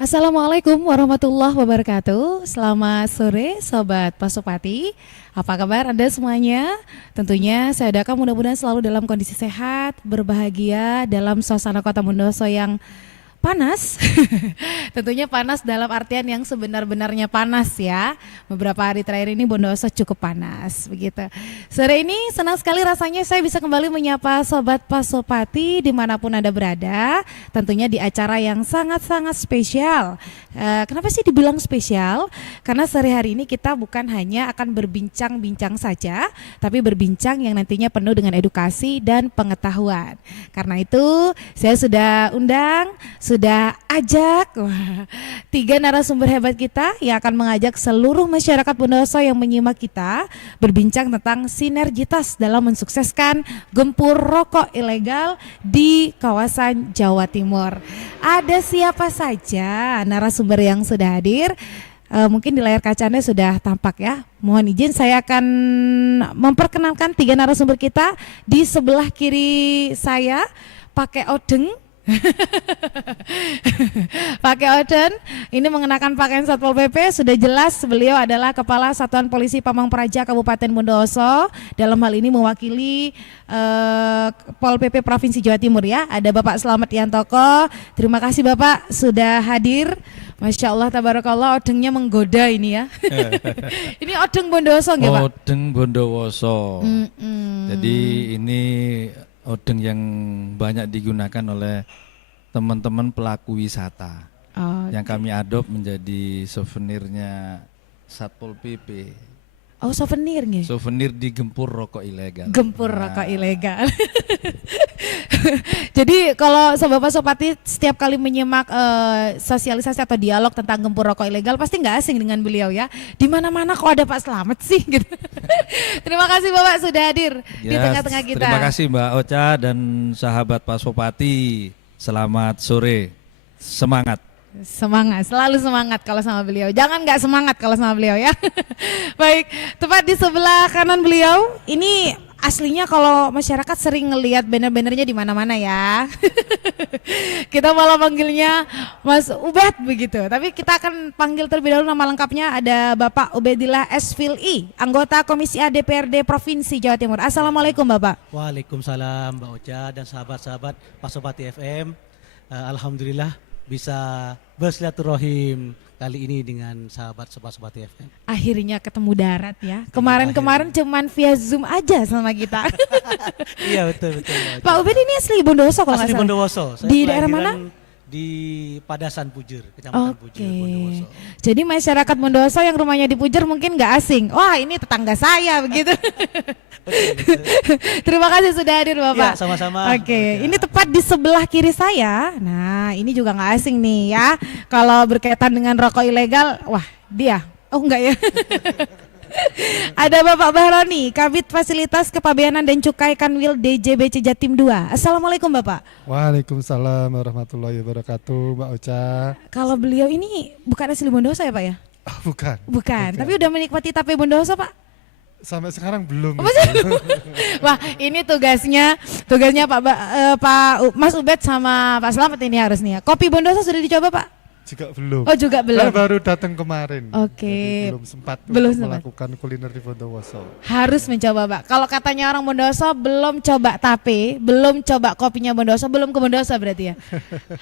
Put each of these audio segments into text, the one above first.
Assalamualaikum warahmatullahi wabarakatuh. Selamat sore Sobat Pasopati. Apa kabar Anda semuanya? Tentunya saya doakan mudah-mudahan selalu dalam kondisi sehat, berbahagia dalam suasana kota Bondowoso yang panas. Tentunya panas dalam artian yang sebenar-benarnya panas ya. Beberapa hari terakhir ini Bondowoso cukup panas begitu. Sore ini senang sekali rasanya saya bisa kembali menyapa Sobat Pasopati dimanapun Anda berada. Tentunya di acara yang sangat-sangat spesial. Kenapa sih dibilang spesial? Karena sehari-hari ini kita bukan hanya akan berbincang-bincang saja, tapi berbincang yang nantinya penuh dengan edukasi dan pengetahuan. Karena itu saya sudah undang, sudah ajak tiga narasumber hebat kita yang akan mengajak seluruh masyarakat Bondowoso yang menyimak kita berbincang tentang sinergitas dalam mensukseskan gempur rokok ilegal di kawasan Jawa Timur. Ada siapa saja narasumber yang sudah hadir? Mungkin di layar kaca Anda sudah tampak ya. Mohon izin saya akan memperkenalkan tiga narasumber kita. Di sebelah kiri saya pakai odeng. Pakai odeng, ini mengenakan pakaian Satpol PP, sudah jelas beliau adalah Kepala Satuan Polisi Pamong Praja Kabupaten Bondowoso. Dalam hal ini mewakili Pol PP Provinsi Jawa Timur ya. Ada Bapak Slamet Yantoko. Terima kasih Bapak sudah hadir. Masya Allah, tabarakallah, odengnya menggoda ini ya. Ini odeng Bondowoso nggak Pak? Odeng Bondowoso. Jadi ini odeng yang banyak digunakan oleh teman-teman pelaku wisata yang kami adop menjadi souvenirnya Satpol PP. Oh, souvenir nih. Souvenir di gempur rokok ilegal. Gempur rokok ilegal. Jadi kalau Sobat Pasopati setiap kali menyimak sosialisasi atau dialog tentang gempur rokok ilegal pasti nggak asing dengan beliau ya. Di mana-mana kok ada Pak Slamet sih gitu. Terima kasih Bapak sudah hadir di tengah-tengah kita. Terima kasih Mbak Ocha dan sahabat Pasopati. Selamat sore. Semangat. Semangat, selalu semangat kalau sama beliau. Jangan nggak semangat kalau sama beliau ya. Baik, tepat di sebelah kanan beliau. Ini aslinya kalau masyarakat sering ngelihat banner-bannernya di mana-mana ya. Kita malah panggilnya Mas Ubed begitu. Tapi kita akan panggil terlebih dahulu nama lengkapnya. Ada Bapak Ubedillah S. Fili, anggota Komisi A DPRD Provinsi Jawa Timur. Assalamualaikum Bapak. Waalaikumsalam Mbak Ocha dan sahabat-sahabat Pasopati FM. Alhamdulillah bisa bersilaturahim kali ini dengan sahabat Sobat FM. Akhirnya ketemu darat ya. Kemarin-kemarin cuman via Zoom aja sama kita. Iya betul. Pak Ubed ini asli Bondowoso kalau nggak Asli salah. Bondowoso. Di daerah mana? Di Padasan Pujer, Kecamatan Pujer, Bondowoso. Jadi masyarakat Bondowoso yang rumahnya di Pujer mungkin nggak asing. Wah ini tetangga saya begitu. Betul. Terima kasih sudah hadir Bapak. Ya, sama-sama. Oke, ini tepat di sebelah kiri saya. Nah ini juga nggak asing nih ya. Kalau berkaitan dengan rokok ilegal, wah dia. Oh enggak ya. Ada Bapak Bahroni, Kabid Fasilitas Kepabeanan dan Cukai Kanwil DJBC Jatim 2. Assalamualaikum Bapak. Waalaikumsalam warahmatullahi wabarakatuh, Mbak Ocha. Kalau beliau ini bukan asli Bondowoso ya Pak ya? Bukan. Tapi udah menikmati tape Bondowoso Pak? Sampai sekarang belum. Wah ini tugasnya Mas Ubed sama Pak Slamet ini harus nih ya. Kopi Bondowoso sudah dicoba Pak? Juga belum. Oh juga belum. Saya baru datang kemarin. Oke. Belum sempat melakukan kuliner di Bondowoso. Harus mencoba Pak. Kalau katanya orang Bondowoso belum coba tape, belum coba kopinya Bondowoso, belum ke Bondowoso berarti ya.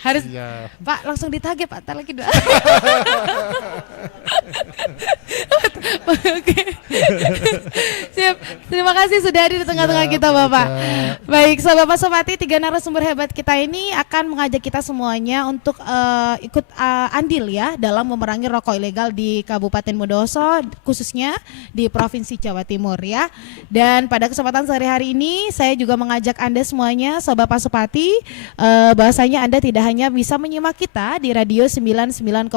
Harus. Iya. Pak langsung ditagih Pak. Ntar lagi doa. Oke. Siap. Terima kasih sudah hadir di tengah-tengah kita Bapak. Baik, Sobat Pasopati, tiga narasumber hebat kita ini akan mengajak kita semuanya untuk ikut andil ya dalam memerangi rokok ilegal di Kabupaten Bondowoso, khususnya di Provinsi Jawa Timur ya. Dan pada kesempatan sehari-hari ini saya juga mengajak Anda semuanya Sobat Pasopati bahwasanya Anda tidak hanya bisa menyimak kita di radio 99,4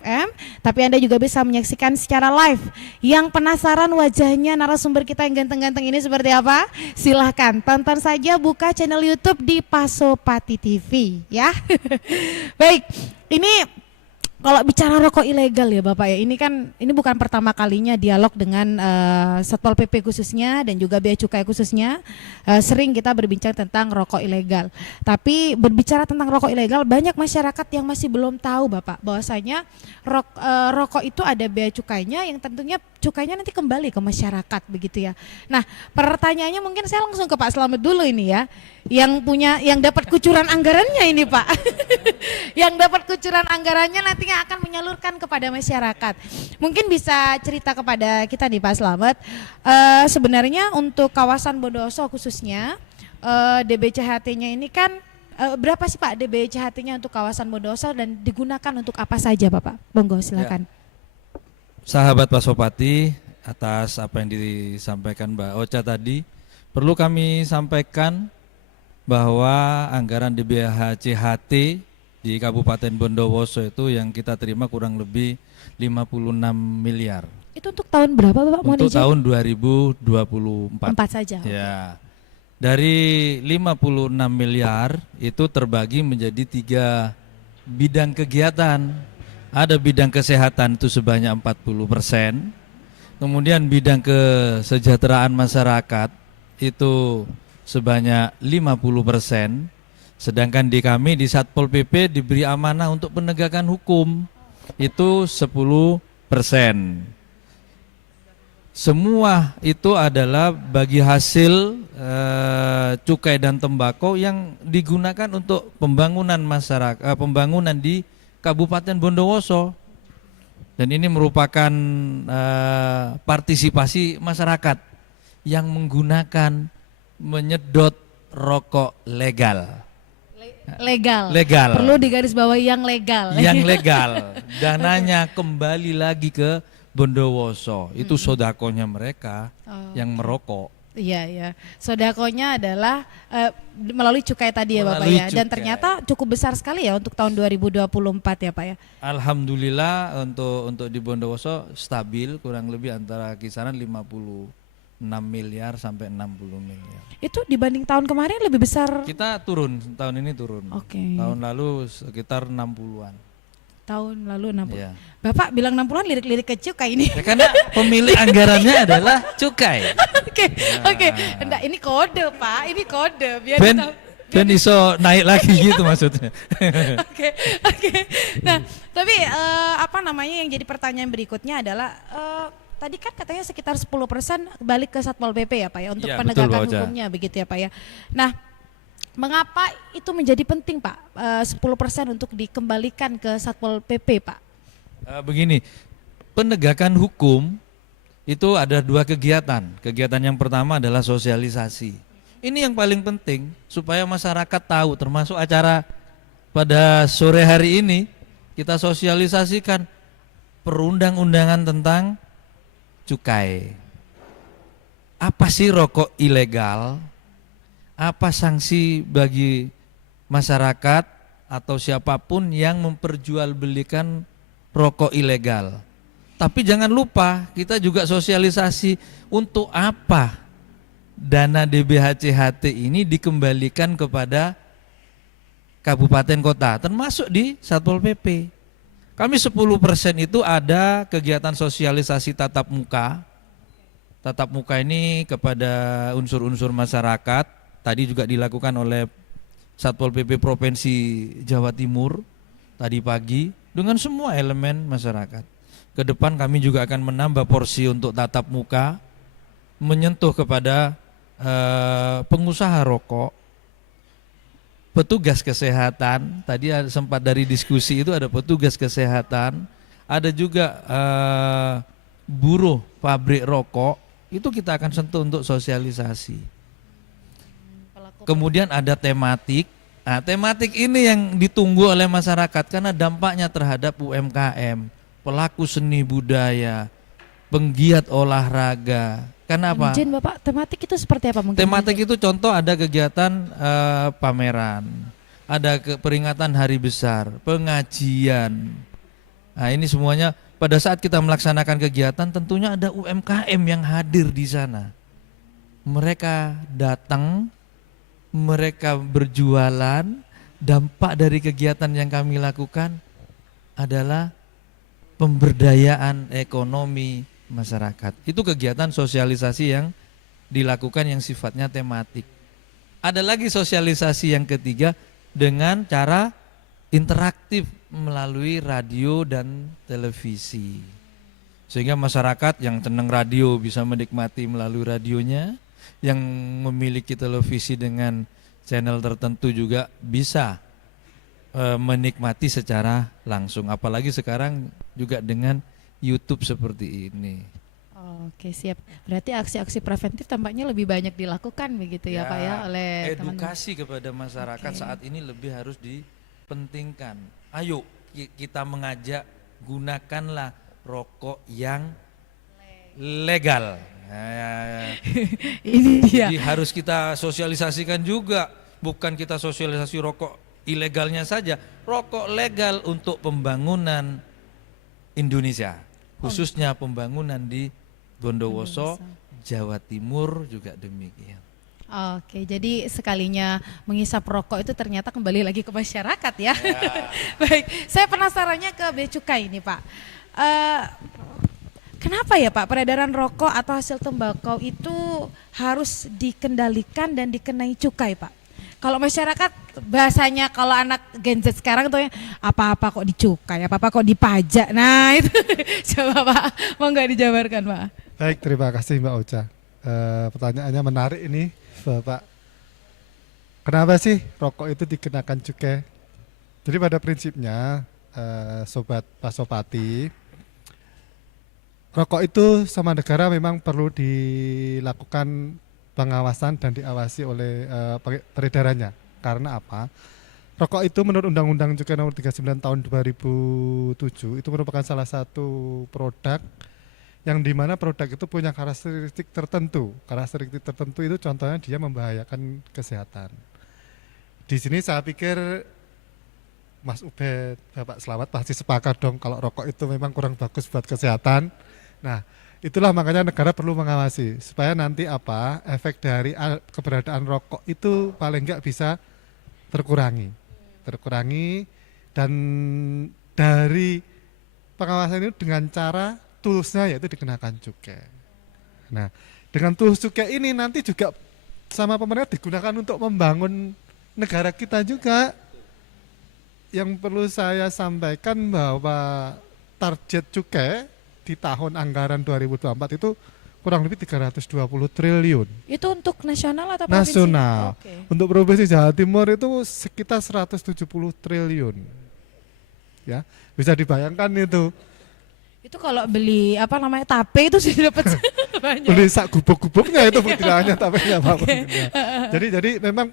FM, tapi Anda juga bisa menyaksikan secara live. Yang penasaran wajahnya narasumber kita yang ganteng-ganteng ini seperti apa? Silahkan tonton saja, buka channel YouTube di Pasopati TV ya. Baik, ini Kalau bicara rokok ilegal ya Bapak ya, ini bukan pertama kalinya dialog dengan Satpol PP khususnya dan juga Bea Cukai khususnya. Sering kita berbincang tentang rokok ilegal. Tapi berbicara tentang rokok ilegal, banyak masyarakat yang masih belum tahu Bapak bahwasanya rokok itu ada bea cukainya yang tentunya cukainya nanti kembali ke masyarakat begitu ya. Nah, pertanyaannya mungkin saya langsung ke Pak Slamet dulu ini ya. Yang dapat kucuran anggarannya ini Pak. Yang dapat kucuran anggarannya nantinya akan menyalurkan kepada masyarakat. Mungkin bisa cerita kepada kita nih Pak Slamet, sebenarnya untuk kawasan Bondowoso khususnya DBCHT-nya ini kan berapa sih Pak DBCHT-nya untuk kawasan Bondowoso dan digunakan untuk apa saja Bapak? Monggo silakan. Sahabat Pasopati, atas apa yang disampaikan Mbak Ocha tadi, perlu kami sampaikan bahwa anggaran DBHCHT di Kabupaten Bondowoso itu yang kita terima kurang lebih 56 miliar. Itu untuk tahun berapa Bapak? Untuk tahun 2024. 4 saja. Ya. Dari 56 miliar itu terbagi menjadi 3 bidang kegiatan. Ada bidang kesehatan itu sebanyak 40%. Kemudian bidang kesejahteraan masyarakat itu sebanyak 50%. Sedangkan di kami di Satpol PP diberi amanah untuk penegakan hukum itu 10%. Semua itu adalah bagi hasil cukai dan tembakau yang digunakan untuk pembangunan masyarakat, pembangunan di Kabupaten Bondowoso. Dan ini merupakan partisipasi masyarakat yang menggunakan menyedot rokok legal. Legal. Perlu digarisbawahi yang legal. Yang legal. Dananya kembali lagi ke Bondowoso. Itu sodakonya mereka yang merokok. Iya, iya. Sodakonya adalah melalui cukai tadi ya Bapak ya. Dan ternyata cukup besar sekali ya untuk tahun 2024 ya Pak ya. Alhamdulillah untuk di Bondowoso stabil kurang lebih antara kisaran 56 miliar sampai 60 miliar. Itu dibanding tahun kemarin lebih besar. Kita turun, tahun ini turun. Oke. Tahun lalu sekitar 60-an. Tahun lalu 60. Ya. Bapak bilang 60-an lirik-lirik ke cukai ini. Ya karena pemilik anggarannya adalah cukai. Oke. Enggak, ini kode Pak, ini kode biar Ben iso naik lagi gitu maksudnya. Oke. Nah, tapi apa namanya yang jadi pertanyaan berikutnya adalah tadi kan katanya sekitar 10% balik ke Satpol PP ya Pak ya untuk Ya, penegakan betul, Pak Ocha. hukumnya begitu ya Pak ya. Nah, mengapa itu menjadi penting Pak 10% untuk dikembalikan ke Satpol PP Pak? Begini, penegakan hukum itu ada 2 kegiatan. Kegiatan yang pertama adalah sosialisasi. Ini yang paling penting supaya masyarakat tahu, termasuk acara pada sore hari ini kita sosialisasikan perundang-undangan tentang cukai. Apa sih rokok ilegal? Apa sanksi bagi masyarakat atau siapapun yang memperjualbelikan rokok ilegal? Tapi jangan lupa kita juga sosialisasi untuk apa dana DBHCHT ini dikembalikan kepada kabupaten kota, termasuk di Satpol PP. Kami 10% itu ada kegiatan sosialisasi tatap muka. Tatap muka ini kepada unsur-unsur masyarakat, tadi juga dilakukan oleh Satpol PP Provinsi Jawa Timur tadi pagi dengan semua elemen masyarakat. Ke depan kami juga akan menambah porsi untuk tatap muka, menyentuh kepada pengusaha rokok, petugas kesehatan, tadi sempat dari diskusi itu ada petugas kesehatan, ada juga buruh pabrik rokok, itu kita akan sentuh untuk sosialisasi. Kemudian ada tematik, nah tematik ini yang ditunggu oleh masyarakat karena dampaknya terhadap UMKM, pelaku seni budaya, penggiat olahraga. Kenapa? Izin Bapak, tematik itu seperti apa mungkin? Tematik itu contoh ada kegiatan pameran, ada peringatan hari besar, pengajian. Nah ini semuanya pada saat kita melaksanakan kegiatan tentunya ada UMKM yang hadir di sana. Mereka datang, mereka berjualan, dampak dari kegiatan yang kami lakukan adalah pemberdayaan ekonomi masyarakat. Itu kegiatan sosialisasi yang dilakukan yang sifatnya tematik. Ada lagi sosialisasi yang ketiga dengan cara interaktif melalui radio dan televisi. Sehingga masyarakat yang senang radio bisa menikmati melalui radionya, yang memiliki televisi dengan channel tertentu juga bisa menikmati secara langsung. Apalagi sekarang juga dengan YouTube seperti ini. Oke, siap. Berarti aksi-aksi preventif tampaknya lebih banyak dilakukan begitu ya, Pak ya, oleh teman-teman. Edukasi kepada masyarakat saat ini lebih harus dipentingkan. Ayo kita mengajak, gunakanlah rokok yang legal. Ini dia. Jadi harus kita sosialisasikan juga, bukan kita sosialisasi rokok ilegalnya saja, rokok legal untuk pembangunan Indonesia, khususnya pembangunan di Bondowoso, Jawa Timur juga demikian. Oke, jadi sekalinya mengisap rokok itu ternyata kembali lagi ke masyarakat ya. Baik, saya penasarannya ke Bea Cukai ini Pak. Kenapa ya Pak peredaran rokok atau hasil tembakau itu harus dikendalikan dan dikenai cukai Pak? Kalau masyarakat bahasanya kalau anak Gen Z sekarang tuh apa-apa kok dicukai, apa-apa kok dipajak. Nah itu coba Pak, mau nggak dijabarkan Pak? Baik, terima kasih Mbak Ocha. Pertanyaannya menarik ini Bapak. Kenapa sih rokok itu dikenakan cukai? Jadi pada prinsipnya Sobat Pasopati, rokok itu sama negara memang perlu dilakukan pengawasan dan diawasi oleh peredarannya. Karena apa? Rokok itu menurut Undang-Undang Cukai Nomor 39 Tahun 2007 itu merupakan salah satu produk yang dimana produk itu punya karakteristik tertentu. Karakteristik tertentu itu contohnya dia membahayakan kesehatan. Di sini saya pikir Mas Ubed, Bapak Selamat pasti sepakat dong kalau rokok itu memang kurang bagus buat kesehatan. Nah, itulah makanya negara perlu mengawasi supaya nanti efek dari keberadaan rokok itu paling enggak bisa terkurangi dan dari pengawasan itu dengan cara toolsnya yaitu dikenakan cukai. Nah, dengan tools cukai ini nanti juga sama pemerintah digunakan untuk membangun negara kita juga. Yang perlu saya sampaikan bahwa target cukai di tahun anggaran 2024 itu kurang lebih 320 triliun. Itu untuk nasional atau provinsi? Nasional. Oke. Untuk Provinsi Jawa Timur itu sekitar 170 triliun. Ya, bisa dibayangkan itu. Itu kalau beli tape itu sudah dapat banyak. Beli sak gubuk-gubuknya itu tidak hanya tapenya Pak. Jadi memang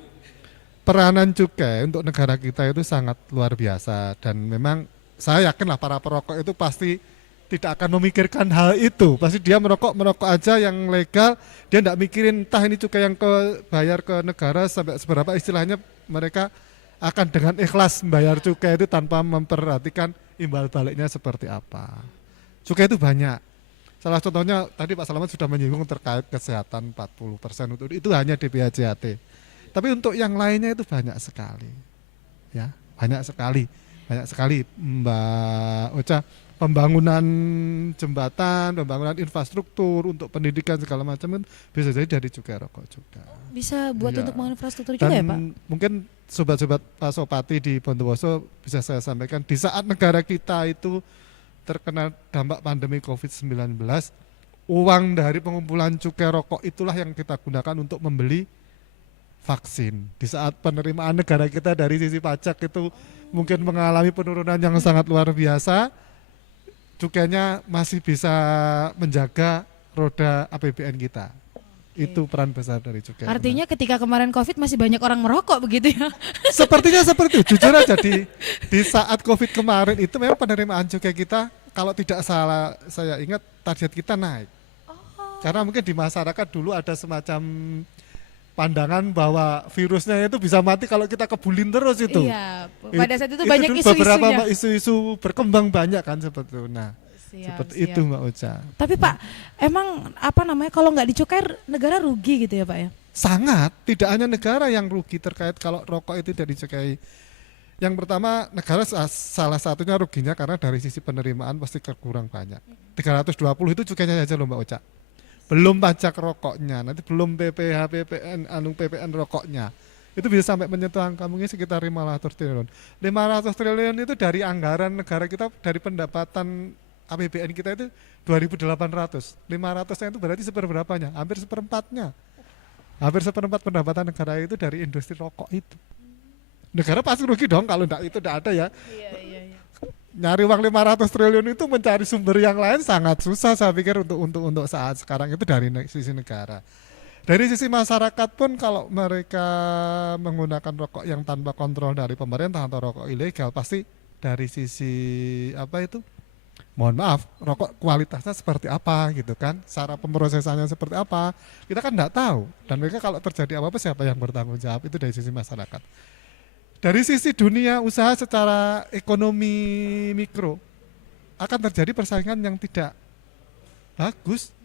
peranan cukai untuk negara kita itu sangat luar biasa dan memang saya yakin lah para perokok itu pasti tidak akan memikirkan hal itu. Pasti dia merokok aja yang legal, dia tidak mikirin entah ini cukai yang bayar ke negara sampai seberapa, istilahnya mereka akan dengan ikhlas membayar cukai itu tanpa memperhatikan imbal baliknya seperti apa. Cukai itu banyak. Salah contohnya tadi Pak Selamat sudah menyinggung terkait kesehatan 40% itu hanya DPHJAT. Tapi untuk yang lainnya itu banyak sekali. Ya, banyak sekali Mbak Ocha. Pembangunan jembatan, pembangunan infrastruktur untuk pendidikan segala macam bisa jadi dari cukai rokok juga. Bisa buat Ya. untuk membangun infrastruktur juga ya Pak? Mungkin sobat-sobat Pasopati di Bondowoso bisa saya sampaikan di saat negara kita itu terkena dampak pandemi COVID-19, uang dari pengumpulan cukai rokok itulah yang kita gunakan untuk membeli vaksin. Di saat penerimaan negara kita dari sisi pajak itu mungkin mengalami penurunan yang sangat luar biasa, cukainya masih bisa menjaga roda APBN kita. Itu peran besar dari cukai. Artinya ketika kemarin COVID masih banyak orang merokok begitu ya? Sepertinya seperti itu. Jujur aja di saat COVID kemarin itu memang penerimaan cukai kita kalau tidak salah saya ingat target kita naik. Karena mungkin di masyarakat dulu ada semacam pandangan bahwa virusnya itu bisa mati kalau kita kebulin terus itu. Iya, pada saat itu banyak dulu isu-isunya. beberapa isu-isu berkembang banyak kan seperti itu. Nah, seperti itu Mbak Ocha. Tapi Pak, emang kalau nggak dicukai negara rugi gitu ya Pak ya? Sangat, tidak hanya negara yang rugi terkait kalau rokok itu tidak dicukai. Yang pertama, negara salah satunya ruginya karena dari sisi penerimaan pasti kurang banyak. 320 itu cukainya aja loh Mbak Oca. Belum pajak rokoknya, nanti belum PPh, PPN, PPN rokoknya. Itu bisa sampai menyentuh angka mungkin sekitar 500 triliun. 500 triliun itu dari anggaran negara kita, dari pendapatan APBN kita itu 2.800. 500-nya itu berarti seperberapanya? Hampir seperempatnya. Hampir seperempat pendapatan negara itu dari industri rokok itu. Negara pasti rugi dong kalau itu tidak ada ya. Iya. Nyari uang 500 triliun itu mencari sumber yang lain sangat susah saya pikir untuk saat sekarang itu dari sisi negara. Dari sisi masyarakat pun kalau mereka menggunakan rokok yang tanpa kontrol dari pemerintah atau rokok ilegal pasti dari sisi apa itu, mohon maaf, rokok kualitasnya seperti apa gitu kan, cara pemrosesannya seperti apa, kita kan tidak tahu. Dan mereka kalau terjadi apa-apa siapa yang bertanggung jawab, itu dari sisi masyarakat. Dari sisi dunia usaha secara ekonomi mikro akan terjadi persaingan yang tidak bagus,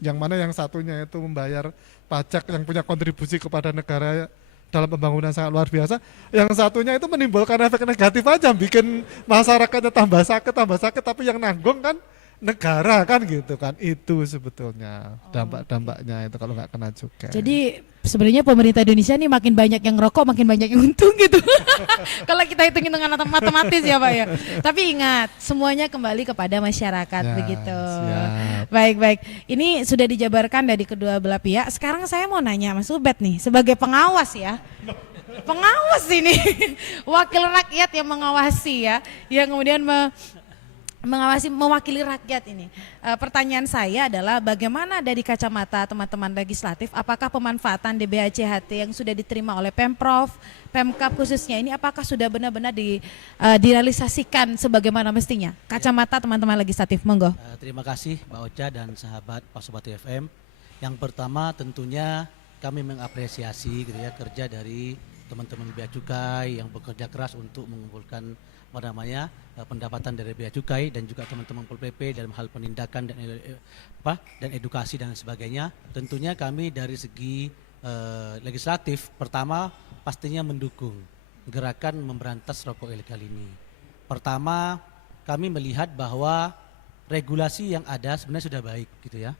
yang mana yang satunya itu membayar pajak yang punya kontribusi kepada negara dalam pembangunan sangat luar biasa, yang satunya itu menimbulkan efek negatif aja, bikin masyarakatnya tambah sakit, tapi yang nanggung kan negara kan gitu kan. Itu sebetulnya dampak-dampaknya itu kalau nggak kena cukai. Jadi sebenarnya pemerintah Indonesia nih makin banyak yang rokok, makin banyak yang untung gitu. Kalau kita hitungin dengan matematis ya Pak ya. Tapi ingat, semuanya kembali kepada masyarakat Ya, begitu. siap. Baik. Ini sudah dijabarkan dari kedua belah pihak. Sekarang saya mau nanya Mas Ubed nih, sebagai pengawas ya. Pengawas ini, wakil rakyat yang mengawasi ya, yang kemudian mewakili rakyat ini. Pertanyaan saya adalah bagaimana dari kacamata teman-teman legislatif, apakah pemanfaatan DBHC-HT yang sudah diterima oleh Pemprov, Pemkab khususnya ini apakah sudah benar-benar direalisasikan sebagaimana mestinya? Kacamata teman-teman legislatif, monggo. Terima kasih Mbak Ocha dan sahabat Pasopati FM. Yang pertama tentunya kami mengapresiasi gitu ya kerja dari teman-teman Bea Cukai yang bekerja keras untuk mengumpulkan pendapatan dari Bea Cukai dan juga teman-teman Pol PP dalam hal penindakan dan edukasi dan sebagainya. Tentunya kami dari segi legislatif pertama pastinya mendukung gerakan memberantas rokok ilegal ini. Pertama, kami melihat bahwa regulasi yang ada sebenarnya sudah baik gitu ya.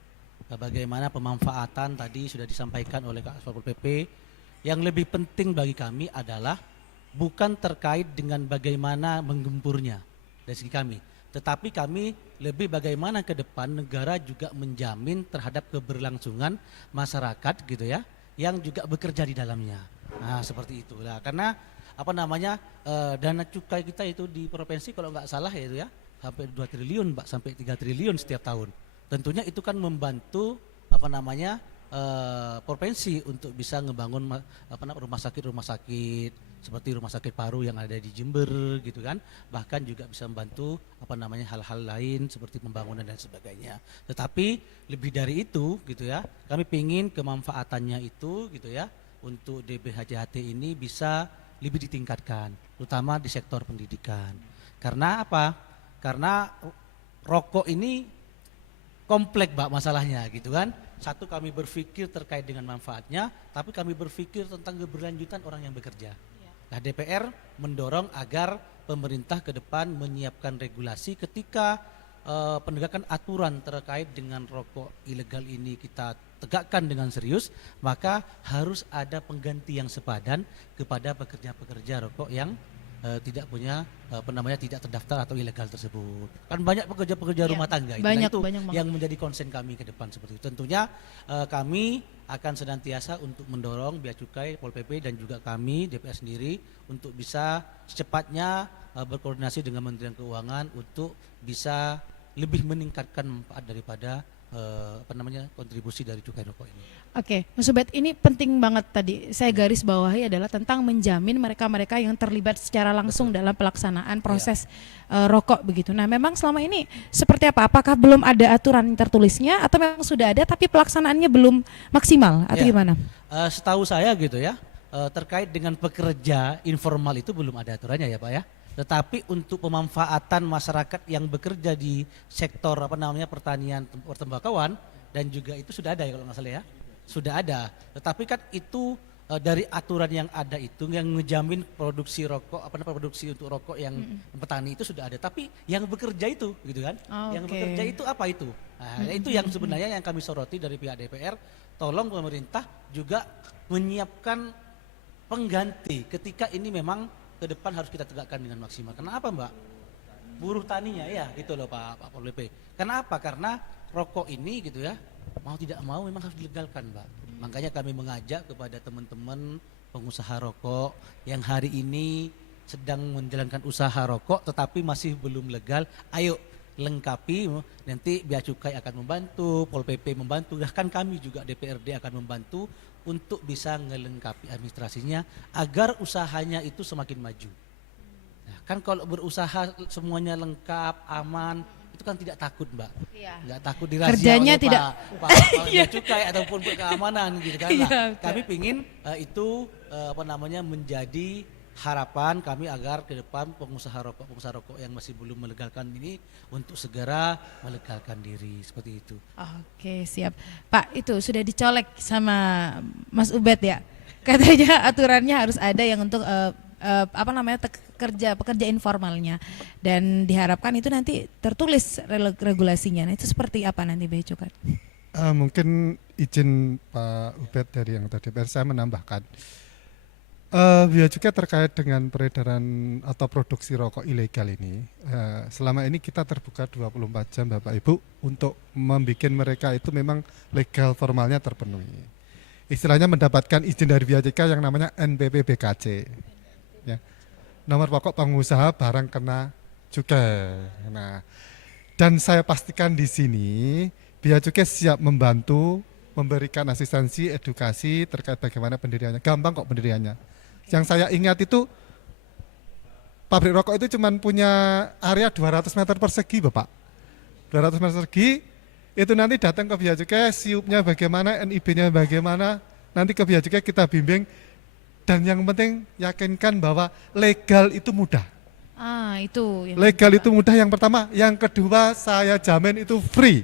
Bagaimana pemanfaatan tadi sudah disampaikan oleh Kak Pol PP. Yang lebih penting bagi kami adalah bukan terkait dengan bagaimana menggempurnya dari segi kami, tetapi kami lebih bagaimana ke depan negara juga menjamin terhadap keberlangsungan masyarakat gitu ya, yang juga bekerja di dalamnya. Nah seperti itulah, karena dana cukai kita itu di provinsi kalau nggak salah ya itu ya sampai 2 triliun Pak, sampai 3 triliun setiap tahun. Tentunya itu kan membantu provinsi untuk bisa ngebangun rumah sakit seperti rumah sakit paru yang ada di Jember gitu kan, bahkan juga bisa membantu hal-hal lain seperti pembangunan dan sebagainya. Tetapi lebih dari itu gitu ya, kami pingin kemanfaatannya itu gitu ya untuk DBHC-HT ini bisa lebih ditingkatkan, terutama di sektor pendidikan. Karena apa? Karena rokok ini kompleks Mbak masalahnya gitu kan. Satu, kami berpikir terkait dengan manfaatnya, tapi kami berpikir tentang keberlanjutan orang yang bekerja. Nah DPR mendorong agar pemerintah ke depan menyiapkan regulasi ketika penegakan aturan terkait dengan rokok ilegal ini kita tegakkan dengan serius, maka harus ada pengganti yang sepadan kepada pekerja-pekerja rokok yang tidak punya tidak terdaftar atau ilegal tersebut. Kan banyak pekerja-pekerja rumah tangga banyak yang menjadi konsen kami ke depan seperti itu. Tentunya kami akan senantiasa untuk mendorong Bea Cukai, Pol PP dan juga kami DPR sendiri untuk bisa secepatnya berkoordinasi dengan Kementerian Keuangan untuk bisa lebih meningkatkan manfaat daripada kontribusi dari cukai rokok ini. Oke, Mas Ubed, ini penting banget tadi saya garis bawahi adalah tentang menjamin mereka-mereka yang terlibat secara langsung dalam pelaksanaan proses rokok begitu. Nah, memang selama ini seperti apa? Apakah belum ada aturan tertulisnya atau memang sudah ada tapi pelaksanaannya belum maksimal atau gimana? Setahu saya gitu ya, terkait dengan pekerja informal itu belum ada aturannya ya Pak ya. Tetapi untuk pemanfaatan masyarakat yang bekerja di sektor pertanian tembakauan dan juga itu sudah ada ya kalau nggak salah ya, sudah ada. Tetapi kan itu dari aturan yang ada itu yang ngejamin produksi rokok produksi untuk rokok yang petani itu sudah ada, tapi yang bekerja itu gitu kan, yang Oke. bekerja itu apa itu? Nah, itu yang sebenarnya yang kami soroti dari pihak DPR, tolong pemerintah juga menyiapkan pengganti ketika ini memang ke depan harus kita tegakkan dengan maksimal. Kenapa Mbak? Buruh taninya ya gitu loh Pak Pol PP. Kenapa? Karena rokok ini gitu ya, mau tidak mau memang harus dilegalkan Mbak. Makanya kami mengajak kepada teman-teman pengusaha rokok yang hari ini sedang menjalankan usaha rokok tetapi masih belum legal, ayo lengkapi, nanti Bea Cukai akan membantu, Pol PP membantu, bahkan kami juga DPRD akan membantu untuk bisa ngelengkapi administrasinya agar usahanya itu semakin maju. Nah, kan kalau berusaha semuanya lengkap, aman, itu kan tidak takut Mbak. Iya. Nggak takut dirazia Kerjanya oleh tidak- Pak Bea Cukai ataupun keamanan gitu kan. Iya, Nah, betul. kami pingin itu menjadi harapan kami agar ke depan pengusaha rokok yang masih belum melegalkan ini untuk segera melegalkan diri seperti itu. Oke, siap. Pak, itu sudah dicolek sama Mas Ubed ya. Katanya aturannya harus ada yang untuk pekerja informalnya, dan diharapkan itu nanti tertulis regulasinya. Nah, itu seperti apa nanti Bea Cukai? Mungkin izin Pak Ubed dari yang tadi saya menambahkan. Bea Cukai terkait dengan peredaran atau produksi rokok ilegal ini, selama ini kita terbuka 24 jam Bapak Ibu untuk membuat mereka itu memang legal formalnya terpenuhi. Istilahnya mendapatkan izin dari Bea Cukai yang namanya NPP-BKC. Ya. Nomor pokok pengusaha barang kena cukai. Nah, dan saya pastikan di sini Bea Cukai siap membantu memberikan asistensi edukasi terkait bagaimana pendiriannya. Gampang kok pendiriannya. Yang saya ingat itu pabrik rokok itu cuma punya area 200 meter persegi Bapak. 200 meter persegi itu nanti datang ke Bea Cukai, siupnya bagaimana, NIB-nya bagaimana, nanti ke Bea Cukai kita bimbing, dan yang penting yakinkan bahwa legal itu mudah. Itu. Legal itu mudah yang pertama, yang kedua saya jamin itu free.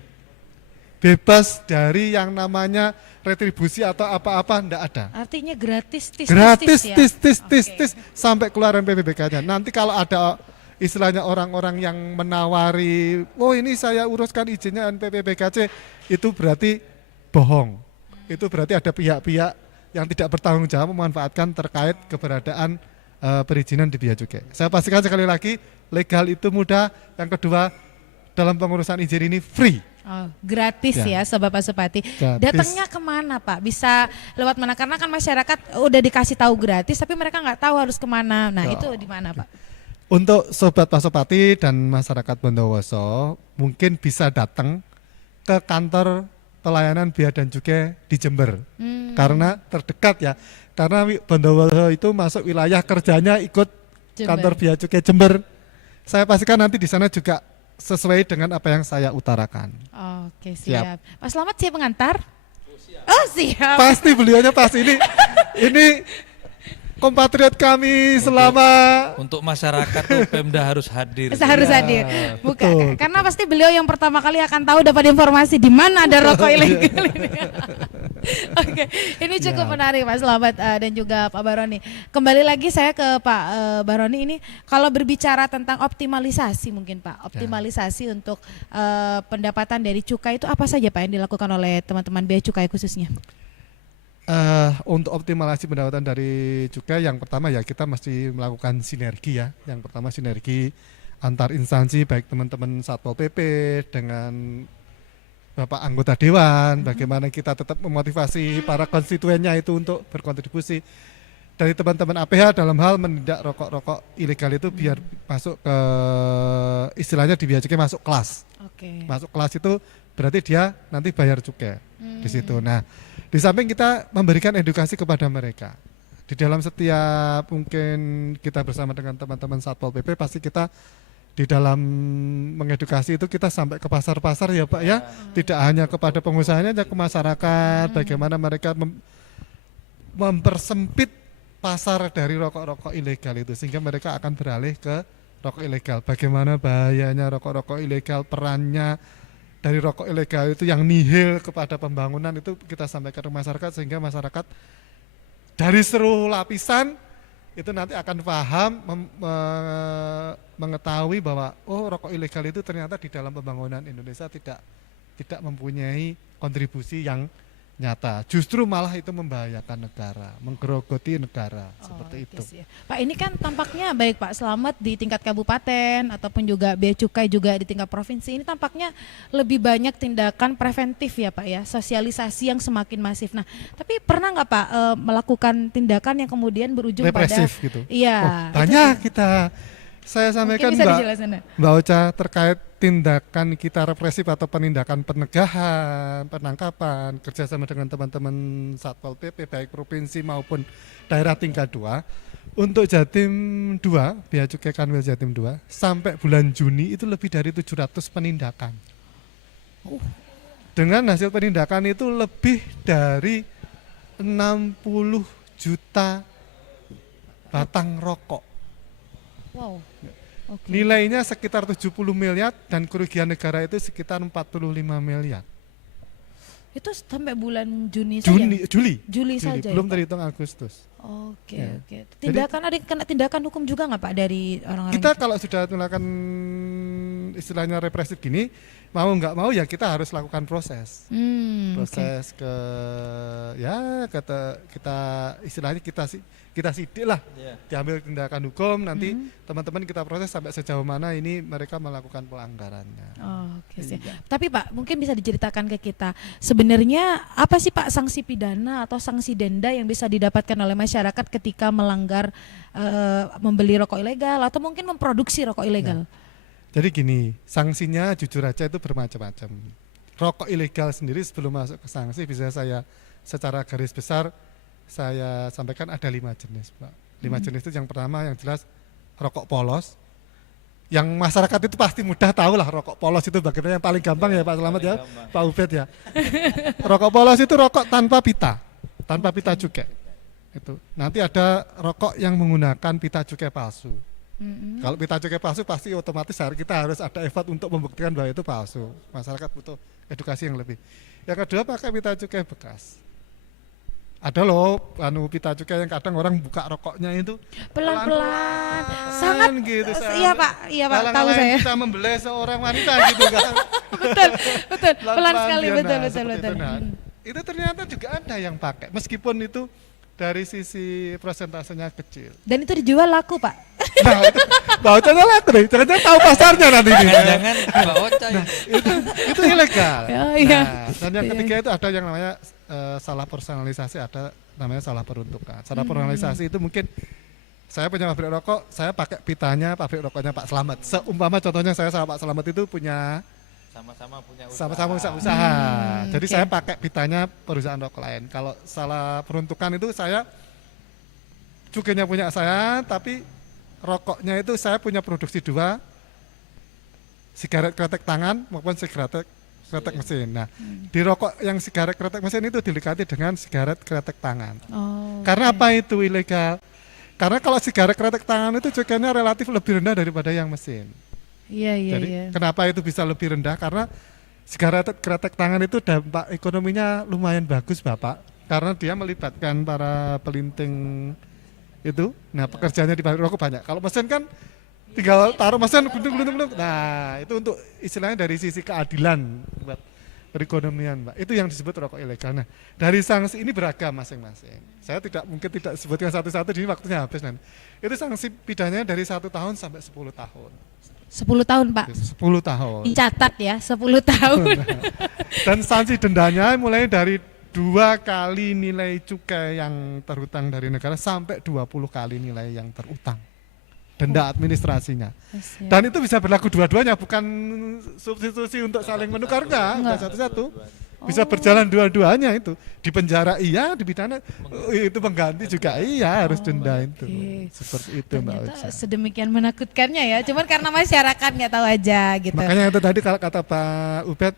Bebas dari yang namanya retribusi atau apa-apa, enggak ada. Artinya gratis, Gratis, ya? tis, sampai keluaran PPBK-nya. Nanti kalau ada istilahnya orang-orang yang menawari, oh ini saya uruskan izinnya NPPBKC, itu berarti bohong. Itu berarti ada pihak-pihak yang tidak bertanggung jawab memanfaatkan terkait keberadaan perizinan di Bea Cukai. Saya pastikan sekali lagi, legal itu mudah. Yang kedua, dalam pengurusan izin ini free. Gratis ya Sobat Pasopati. Gratis. Datangnya kemana Pak? Bisa lewat mana? Karena kan masyarakat udah dikasih tahu gratis, tapi mereka nggak tahu harus kemana. Nah itu di mana Pak? Untuk Sobat Pasopati dan masyarakat Bondowoso mungkin bisa datang ke kantor pelayanan Bea dan Cukai di Jember. Karena terdekat ya. Karena Bondowoso itu masuk wilayah kerjanya ikut Jember. kantor Bea Cukai Jember. Saya pastikan nanti di sana juga sesuai dengan apa yang saya utarakan. Oke, siap. Pak Slamet siap mengantar? Siap. Pasti beliaunya pasti ini kompatriot kami selama Untuk masyarakat tuh Pemda harus hadir. Harus hadir. betul. Karena pasti beliau yang pertama kali akan tahu, dapat informasi di mana ada rokok ilegal ini. Oke, ini cukup menarik Pak Slamet dan juga Pak Baroni. Kembali lagi saya ke Pak Baroni ini, kalau berbicara tentang optimalisasi mungkin Pak, optimalisasi untuk pendapatan dari cukai itu apa saja Pak yang dilakukan oleh teman-teman Bea Cukai khususnya? Untuk optimalisasi pendapatan dari cukai, yang pertama ya kita mesti melakukan sinergi ya. Yang pertama sinergi antar instansi, baik teman-teman Satpol PP dengan Bapak anggota Dewan, bagaimana kita tetap memotivasi para konstituennya itu untuk berkontribusi. Dari teman-teman APH dalam hal menindak rokok-rokok ilegal itu biar masuk ke istilahnya di Bea Cukai masuk kelas. Oke. Masuk kelas itu berarti dia nanti bayar cukai di situ. Nah, di samping kita memberikan edukasi kepada mereka. Di dalam setiap mungkin kita bersama dengan teman-teman Satpol PP pasti kita di dalam mengedukasi itu kita sampai ke pasar-pasar ya Pak ya. Tidak hanya kepada pengusahanya, aja ke masyarakat, bagaimana mereka mempersempit pasar dari rokok-rokok ilegal itu sehingga mereka akan beralih ke rokok ilegal. Bagaimana bahayanya rokok-rokok ilegal, perannya dari rokok ilegal itu yang nihil kepada pembangunan itu kita sampaikan ke masyarakat sehingga masyarakat dari seluruh lapisan itu nanti akan paham mengetahui bahwa oh rokok ilegal itu ternyata di dalam pembangunan Indonesia tidak mempunyai kontribusi yang nyata, justru malah itu membahayakan negara, menggerogoti negara seperti itu. Yes, ya. Pak, ini kan tampaknya baik Pak Slamet di tingkat kabupaten ataupun juga bea cukai juga di tingkat provinsi, ini tampaknya lebih banyak tindakan preventif ya Pak ya, sosialisasi yang semakin masif. Nah, tapi pernah nggak Pak melakukan tindakan yang kemudian berujung Represif pada gitu. Iya. Oh, banyak kita. Saya sampaikan Mungkin bisa dijelaskan, Mbak Ocha terkait tindakan kita represif atau penindakan penegahan, penangkapan, kerjasama dengan teman-teman Satpol PP baik provinsi maupun daerah tingkat 2. Untuk Jatim 2, Bea Cukai Kanwil Jatim 2, sampai bulan Juni itu lebih dari 700 penindakan. Dengan hasil penindakan itu lebih dari 60 juta batang rokok. Wow. Oke. Nilainya sekitar 70 miliar dan kerugian negara itu sekitar 45 miliar. Itu sampai bulan Juni saja. Juli saja. belum Ya, Pak? terhitung Agustus. Oke, Ya. oke. Tindakan ada kena tindakan hukum juga nggak Pak dari orang-orang Kita itu? kalau sudah melakukan istilahnya represif gini, mau nggak mau ya kita harus lakukan proses. Oke. Proses ke ya kita istilahnya kita sidik lah, diambil tindakan hukum, nanti teman-teman kita proses sampai sejauh mana ini mereka melakukan pelanggarannya. Oh, oke sih. Iya. Tapi Pak, mungkin bisa diceritakan ke kita sebenarnya apa sih Pak sanksi pidana atau sanksi denda yang bisa didapatkan oleh masyarakat ketika melanggar membeli rokok ilegal atau mungkin memproduksi rokok ilegal? Jadi gini, sanksinya jujur aja itu bermacam-macam. Rokok ilegal sendiri sebelum masuk ke sanksi bisa saya secara garis besar saya sampaikan ada 5 jenis, Pak. 5 jenis itu yang pertama yang jelas rokok polos. Yang masyarakat itu pasti mudah tahu lah rokok polos itu bagaimana, yang paling gampang ya Pak Slamet ya, Pak Ubed ya. Rokok polos itu rokok tanpa pita cukai. Itu. Nanti ada rokok yang menggunakan pita cukai palsu. Kalau pita cukai palsu pasti otomatis kita harus ada effort untuk membuktikan bahwa itu palsu. Masyarakat butuh edukasi yang lebih. Yang kedua pakai pita cukai bekas. Ada loh pita cukai yang kadang orang buka rokoknya itu Pelan-pelan. Sangat gitu. iya Pak, tahu saya. Kita membeli seorang wanita gitu kan. betul. Pelan Pelan-pelan sekali, dia, betul. seperti itu. Nah, itu ternyata juga ada yang pakai meskipun itu dari sisi persentasenya kecil. Dan itu dijual laku Pak. Nah, itu Mbak Ocha laku deh. Jangan-jangan tahu pasarnya nanti ini. Jangan Mbak Ocha Itu ilegal. Iya. Nah, dan yang ketiga itu ada yang namanya salah personalisasi, ada namanya salah peruntukan. Salah personalisasi itu mungkin saya punya pabrik rokok, saya pakai pitanya pabrik rokoknya Pak Slamet. Seumpama contohnya saya sama Pak Slamet itu punya sama-sama usaha. Jadi oke. saya pakai pitanya perusahaan rokok lain. Kalau salah peruntukan itu saya cukainya punya saya, tapi rokoknya itu saya punya produksi 2, sigaret kretek tangan maupun sigaret kretek mesin. Nah, di rokok yang sigaret kretek mesin itu dilekati dengan sigaret kretek tangan. Oh, Karena apa itu ilegal? Karena kalau sigaret kretek tangan itu cukainya relatif lebih rendah daripada yang mesin. Iya. Jadi kenapa itu bisa lebih rendah? Karena sigaret kretek tangan itu dampak ekonominya lumayan bagus Bapak. Karena dia melibatkan para pelinting itu. Nah pekerjaannya di balik rokok banyak. Kalau mesin kan tinggal taruh mesin gulung. Nah itu untuk istilahnya dari sisi keadilan buat perekonomian Mbak. Itu yang disebut rokok ilegal. Nah dari sanksi ini beragam masing-masing. Saya mungkin tidak sebutkan satu-satu, jadi waktunya habis nanti. Itu sanksi pidananya dari 1 tahun sampai 10 tahun. 10 tahun Pak. 10 tahun. Dicatat ya, 10 tahun. Dan sanksi dendanya mulai dari 2 kali nilai cukai yang terhutang dari negara sampai 20 kali nilai yang terutang. Denda administrasinya. Dan itu bisa berlaku dua-duanya, bukan substitusi untuk saling menukar, enggak satu-satu. Bisa berjalan dua-duanya itu. Di penjara iya, di pidana itu pengganti juga iya, harus denda itu. Seperti itu Mbak Ternyata Ocha. sedemikian menakutkannya ya, cuman karena masyarakat nggak tahu aja gitu. Makanya itu tadi kalau kata Pak Ubed,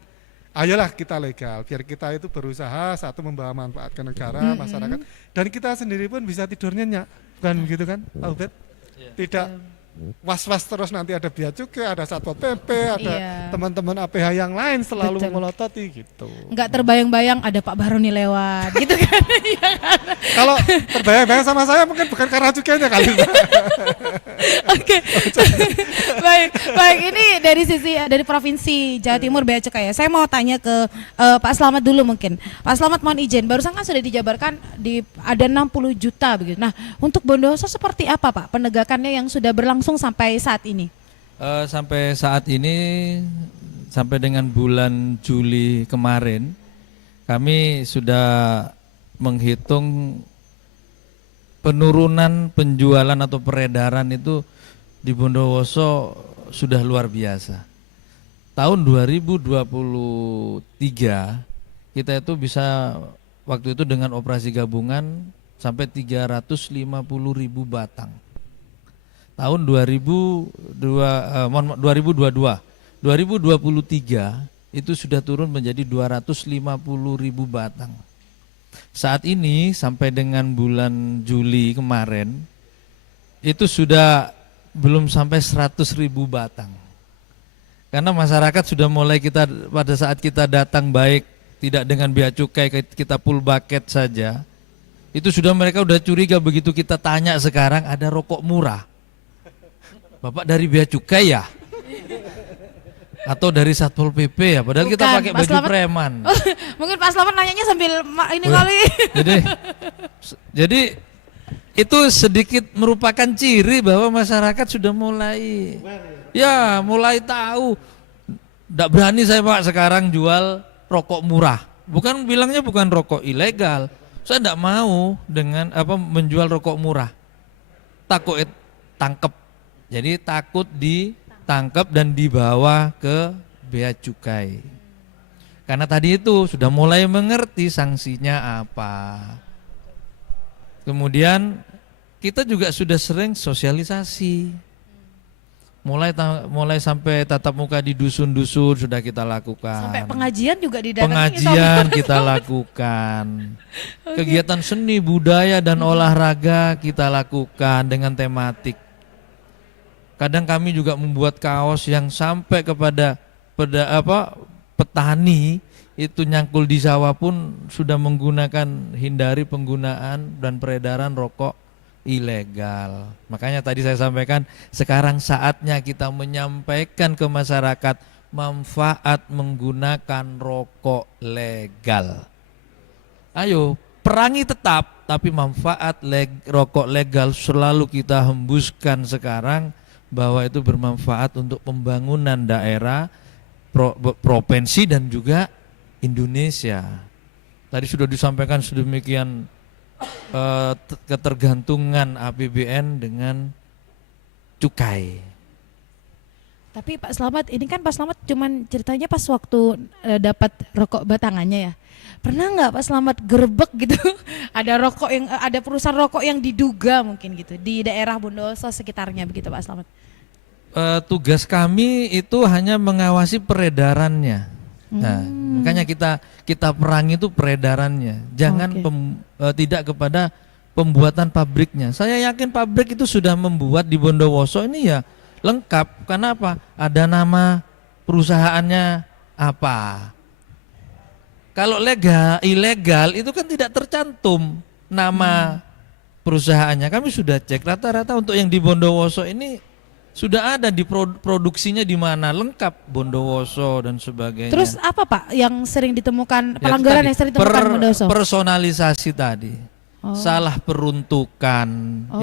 ayolah kita legal, biar kita itu berusaha satu membawa manfaat ke negara, masyarakat, dan kita sendiri pun bisa tidur nyenyak, bukan begitu kan Pak Ubed? Tidak was-was terus nanti ada bea cukai, ada satpol PP, ada Iya. teman-teman APH yang lain selalu Betul. melototi gitu. Nggak terbayang-bayang ada Pak Baroni lewat gitu kan. Kalau terbayang-bayang sama saya mungkin bukan karena cukainya kali. Oke. Baik, baik, ini dari sisi dari Provinsi Jawa Timur Bea Cukai ya. Saya mau tanya ke Pak Slamet dulu mungkin. Pak Slamet mohon izin, barusan kan sudah dijabarkan ada 60 juta begitu. Nah, untuk Bondowoso seperti apa Pak penegakannya yang sudah berlangsung sampai saat ini? Sampai saat ini, sampai dengan bulan Juli kemarin, kami sudah menghitung penurunan penjualan atau peredaran itu di Bondowoso sudah luar biasa. Tahun 2023 kita itu bisa waktu itu dengan operasi gabungan sampai 350.000 batang. Tahun 2022, 2023 itu sudah turun menjadi 250.000 batang. Saat ini sampai dengan bulan Juli kemarin itu sudah belum sampai 100.000 batang. Karena masyarakat sudah mulai pada saat kita datang baik tidak dengan bea cukai, kita full bucket saja. Itu sudah mereka udah curiga begitu kita tanya sekarang ada rokok murah. Bapak dari bea cukai ya? Atau dari Satpol PP ya? Padahal kita Bukan, pakai Pak baju Slamet. preman. Mungkin Pak Slamet nanyanya sambil ini Wah. kali. Jadi itu sedikit merupakan ciri bahwa masyarakat sudah mulai tahu. Nggak berani saya Pak sekarang jual rokok murah. Bilangnya bukan rokok ilegal. Saya tidak mau dengan menjual rokok murah. Takut tangkep. Jadi takut ditangkap dan dibawa ke bea cukai. Karena tadi itu sudah mulai mengerti sanksinya apa. Kemudian kita juga sudah sering sosialisasi. Mulai sampai tatap muka di dusun-dusun sudah kita lakukan. Sampai pengajian juga didatangi. Pengajian kita lakukan. Kegiatan seni, budaya dan olahraga kita lakukan dengan tematik. Kadang kami juga membuat kaos yang sampai kepada petani itu nyangkul di sawah pun sudah menggunakan hindari penggunaan dan peredaran rokok ilegal. Makanya tadi saya sampaikan sekarang saatnya kita menyampaikan ke masyarakat manfaat menggunakan rokok legal. Ayo perangi tetap, tapi manfaat rokok legal selalu kita hembuskan sekarang bahwa itu bermanfaat untuk pembangunan daerah, provinsi dan juga Indonesia. Tadi sudah disampaikan sedemikian ketergantungan APBN dengan cukai. Tapi Pak Slamet, ini kan Pak Slamet cuman ceritanya pas waktu dapat rokok batangannya ya. Pernah nggak Pak Slamet gerbek gitu? Ada perusahaan rokok yang diduga mungkin gitu di daerah Bondowoso sekitarnya begitu Pak Slamet? Tugas kami itu hanya mengawasi peredarannya. Nah, makanya kita perangi itu peredarannya. Jangan tidak kepada pembuatan pabriknya. Saya yakin pabrik itu sudah membuat di Bondowoso ini ya lengkap. Karena apa? Ada nama perusahaannya apa. Kalau ilegal itu kan tidak tercantum nama perusahaannya. Kami sudah cek rata-rata untuk yang di Bondowoso ini sudah ada di produksinya di mana lengkap Bondowoso dan sebagainya. Terus apa Pak yang sering ditemukan pelanggaran yang sering ditemukan Bondowoso? Personalisasi tadi, salah peruntukan.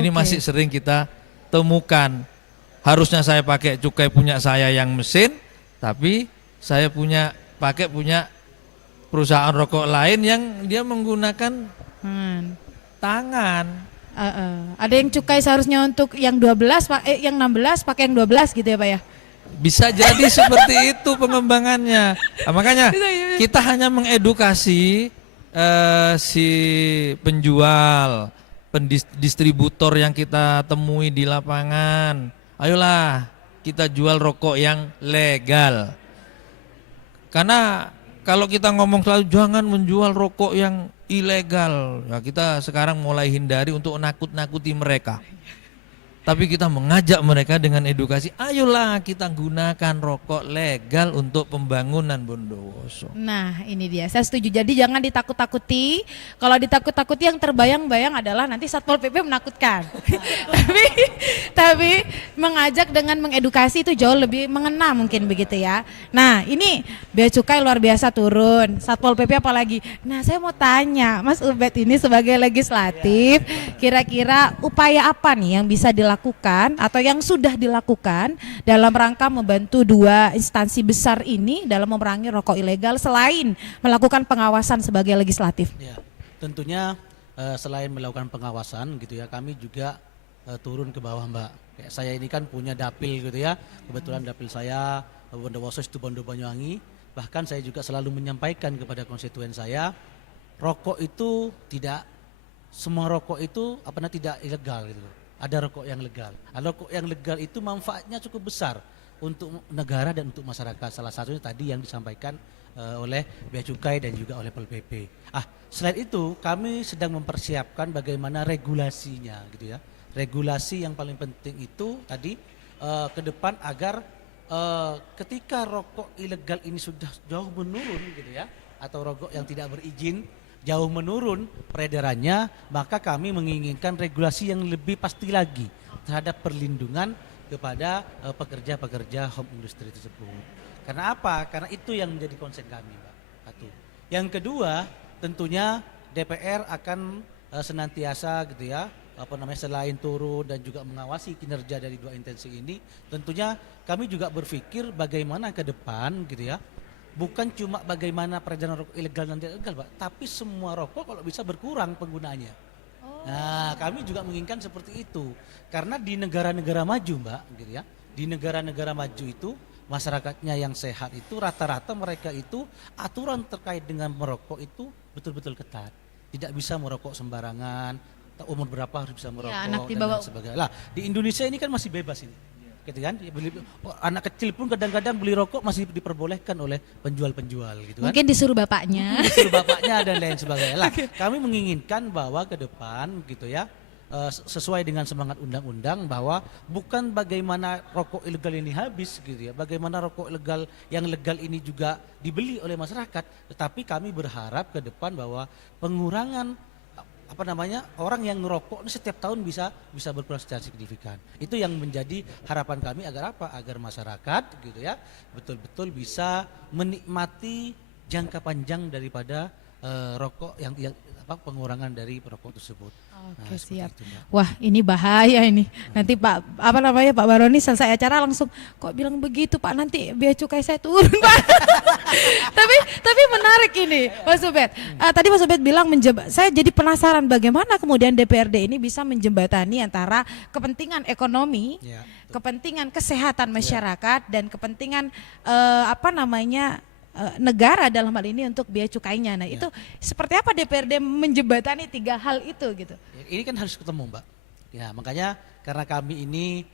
Ini masih sering kita temukan. Harusnya saya pakai cukai punya saya yang mesin, tapi saya punya perusahaan rokok lain yang dia menggunakan tangan. Ada yang cukai seharusnya untuk yang 12, yang 16 pakai yang 12 gitu ya Pak ya? Bisa jadi seperti itu pengembangannya. Nah, makanya kita hanya mengedukasi si penjual, pendistributor yang kita temui di lapangan. Ayolah kita jual rokok yang legal. Karena kalau kita ngomong selalu jangan menjual rokok yang ilegal, ya kita sekarang mulai hindari untuk nakut-nakuti mereka. tapi kita mengajak mereka dengan edukasi, ayolah kita gunakan rokok legal untuk pembangunan Bondowoso. Nah ini dia, saya setuju. Jadi jangan ditakut-takuti. Kalau ditakut-takuti yang terbayang-bayang adalah nanti Satpol PP menakutkan. tapi mengajak dengan mengedukasi itu jauh lebih mengena mungkin begitu ya. Nah ini bea cukai luar biasa turun, Satpol PP apalagi. Nah saya mau tanya Mas Ubed ini sebagai legislatif, kira-kira upaya apa nih yang bisa dilakukan atau yang sudah dilakukan dalam rangka membantu dua instansi besar ini dalam memerangi rokok ilegal selain melakukan pengawasan sebagai legislatif? Ya, tentunya selain melakukan pengawasan gitu ya, kami juga turun ke bawah Mbak. Kayak saya ini kan punya dapil gitu ya, kebetulan dapil saya Bondowoso Situbondo Banyuwangi. Bahkan saya juga selalu menyampaikan kepada konstituen saya, rokok itu tidak, semua rokok itu tidak ilegal gitu. Ada rokok yang legal. Rokok yang legal itu manfaatnya cukup besar untuk negara dan untuk masyarakat. Salah satunya tadi yang disampaikan oleh Bea Cukai dan juga oleh Pol PP. Selain itu kami sedang mempersiapkan bagaimana regulasinya gitu ya. Regulasi yang paling penting itu tadi ke depan agar ketika rokok ilegal ini sudah jauh menurun gitu ya, atau rokok yang tidak berizin jauh menurun peredarannya, maka kami menginginkan regulasi yang lebih pasti lagi terhadap perlindungan kepada pekerja-pekerja home industry tersebut. Karena apa? Karena itu yang menjadi konsen kami, Mbak. Satu. Yang kedua, tentunya DPR akan senantiasa gitu ya, selain turun dan juga mengawasi kinerja dari dua instansi ini, tentunya kami juga berpikir bagaimana ke depan gitu ya. Bukan cuma bagaimana peredaran rokok ilegal dan tidak ilegal, Pak, tapi semua rokok kalau bisa berkurang penggunaannya. Nah, kami juga menginginkan seperti itu. Karena di negara-negara maju, Mbak, gitu ya. Di negara-negara maju itu masyarakatnya yang sehat itu rata-rata mereka itu aturan terkait dengan merokok itu betul-betul ketat. Tidak bisa merokok sembarangan, umur berapa harus bisa merokok anak di dan bawah lain sebagainya. Lah, di Indonesia ini kan masih bebas ini. Gitu kan, anak kecil pun kadang-kadang beli rokok masih diperbolehkan oleh penjual-penjual gitu kan. Mungkin disuruh bapaknya. Disuruh bapaknya dan lain sebagainya. Lah, kami menginginkan bahwa ke depan gitu ya, sesuai dengan semangat undang-undang bahwa bukan bagaimana rokok ilegal ini habis gitu ya, bagaimana rokok ilegal yang legal ini juga dibeli oleh masyarakat, tetapi kami berharap ke depan bahwa pengurangan orang yang ngerokok ini setiap tahun bisa berkurang secara signifikan. Itu yang menjadi harapan kami agar apa? Agar masyarakat gitu ya betul-betul bisa menikmati jangka panjang daripada rokok yang pengurangan dari rokok tersebut. Oke, siap. Itu, Wah ini bahaya ini. Nanti Pak Pak Baroni selesai acara langsung kok bilang begitu Pak, nanti bea cukai saya turun Pak. tapi menarik ini Mas Ubed. Tadi Mas Ubed bilang saya jadi penasaran bagaimana kemudian DPRD ini bisa menjembatani antara kepentingan ekonomi, kepentingan kesehatan masyarakat dan kepentingan negara dalam hal ini untuk bea cukainya. Nah, itu seperti apa DPRD menjembatani tiga hal itu gitu? Ini kan harus ketemu, Mbak. Ya, makanya karena kami ini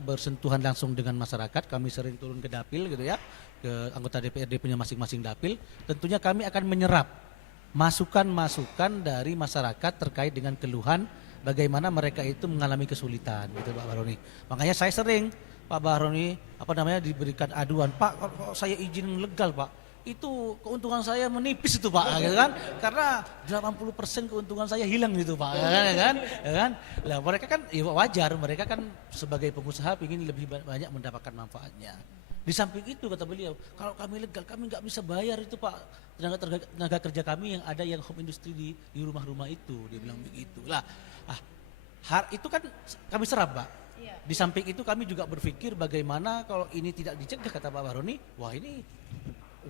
bersentuhan langsung dengan masyarakat, kami sering turun ke dapil gitu ya, ke anggota DPRD punya masing-masing dapil, tentunya kami akan menyerap masukan-masukan dari masyarakat terkait dengan keluhan bagaimana mereka itu mengalami kesulitan gitu Pak Baroni. Makanya saya sering Pak Baroni diberikan aduan, Pak kalau saya izin legal Pak, itu keuntungan saya menipis itu Pak, gitu kan? Karena 80% keuntungan saya hilang gitu Pak, ya kan? Lah mereka kan wajar, mereka kan sebagai pengusaha ingin lebih banyak mendapatkan manfaatnya. Di samping itu kata beliau, kalau kami legal kami nggak bisa bayar itu Pak tenaga kerja kami yang ada yang home industry di rumah-rumah itu, dia bilang begitu. Lah, itu kan kami serap Pak. Di samping itu kami juga berpikir bagaimana kalau ini tidak dicegah kata Pak Baroni, wah ini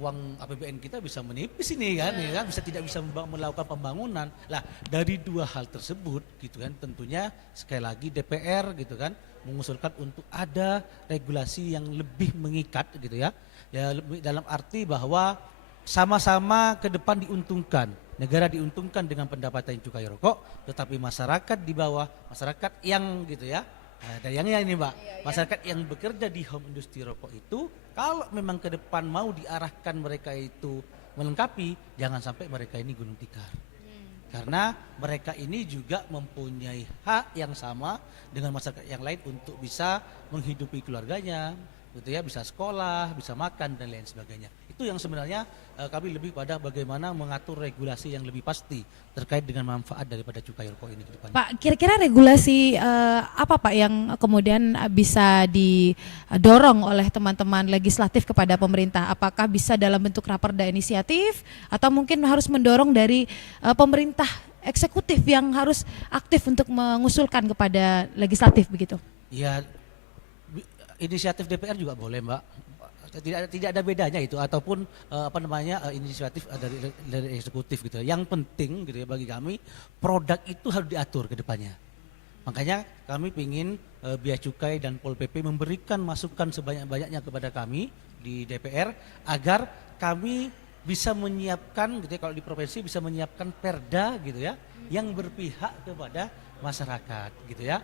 uang APBN kita bisa menipis ini kan, ya kan, tidak bisa melakukan pembangunan. Lah dari dua hal tersebut gitu kan, tentunya sekali lagi DPR gitu kan mengusulkan untuk ada regulasi yang lebih mengikat gitu ya, dalam arti bahwa sama-sama ke depan diuntungkan. Negara diuntungkan dengan pendapatan cukai rokok, tetapi masyarakat di bawah, masyarakat yang gitu ya. Ada yang ini Mbak, masyarakat yang bekerja di home industry rokok itu kalau memang ke depan mau diarahkan mereka itu melengkapi, jangan sampai mereka ini gulung tikar. Karena mereka ini juga mempunyai hak yang sama dengan masyarakat yang lain untuk bisa menghidupi keluarganya, gitu ya, bisa sekolah, bisa makan dan lain sebagainya. Itu yang sebenarnya kami lebih pada bagaimana mengatur regulasi yang lebih pasti terkait dengan manfaat daripada cukai rokok ini ke depan. Pak, kira-kira regulasi apa Pak yang kemudian bisa didorong oleh teman-teman legislatif kepada pemerintah? Apakah bisa dalam bentuk raperda inisiatif atau mungkin harus mendorong dari pemerintah eksekutif yang harus aktif untuk mengusulkan kepada legislatif begitu? Ya, inisiatif DPR juga boleh, Mbak. Tidak ada bedanya itu, ataupun inisiatif dari eksekutif gitu. Yang penting gitu ya bagi kami, produk itu harus diatur ke depannya. Makanya kami ingin Bea Cukai dan Pol PP memberikan masukan sebanyak-banyaknya kepada kami di DPR agar kami bisa menyiapkan gitu ya, kalau di provinsi bisa menyiapkan perda gitu ya yang berpihak kepada masyarakat gitu ya.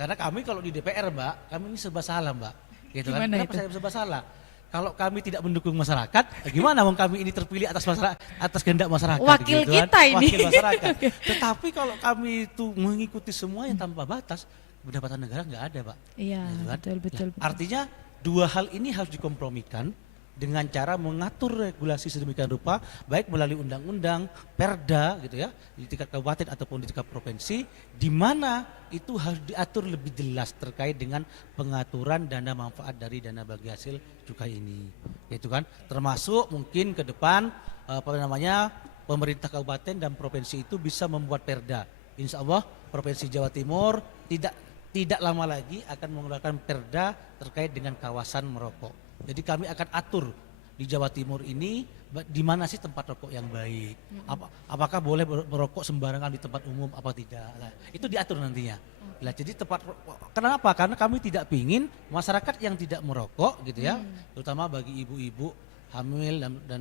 Karena kami kalau di DPR, Mbak, kami ini serba salah, Mbak. Gitu kan? Kenapa saya serba salah? Kalau kami tidak mendukung masyarakat, gimana wong kami ini terpilih atas kehendak masyarakat? Wakil gitu kita kan? ini. Wakil masyarakat. Tetapi kalau kami itu mengikuti semuanya tanpa batas, pendapatan negara nggak ada, Pak. Iya, Gitu kan? betul. Artinya dua hal ini harus dikompromikan dengan cara mengatur regulasi sedemikian rupa, baik melalui undang-undang, perda gitu ya, di tingkat kabupaten ataupun di tingkat provinsi, di mana itu harus diatur lebih jelas terkait dengan pengaturan dana manfaat dari dana bagi hasil cukai ini, gitu kan. Termasuk mungkin ke depan pemerintah kabupaten dan provinsi itu bisa membuat perda. Insya Allah provinsi Jawa Timur tidak lama lagi akan mengeluarkan perda terkait dengan kawasan merokok. Jadi kami akan atur di Jawa Timur ini di mana sih tempat rokok yang baik. Apakah boleh merokok sembarangan di tempat umum apa tidak. Nah, itu diatur nantinya. Nah, jadi kenapa? Karena kami tidak ingin masyarakat yang tidak merokok gitu ya, terutama bagi ibu-ibu hamil dan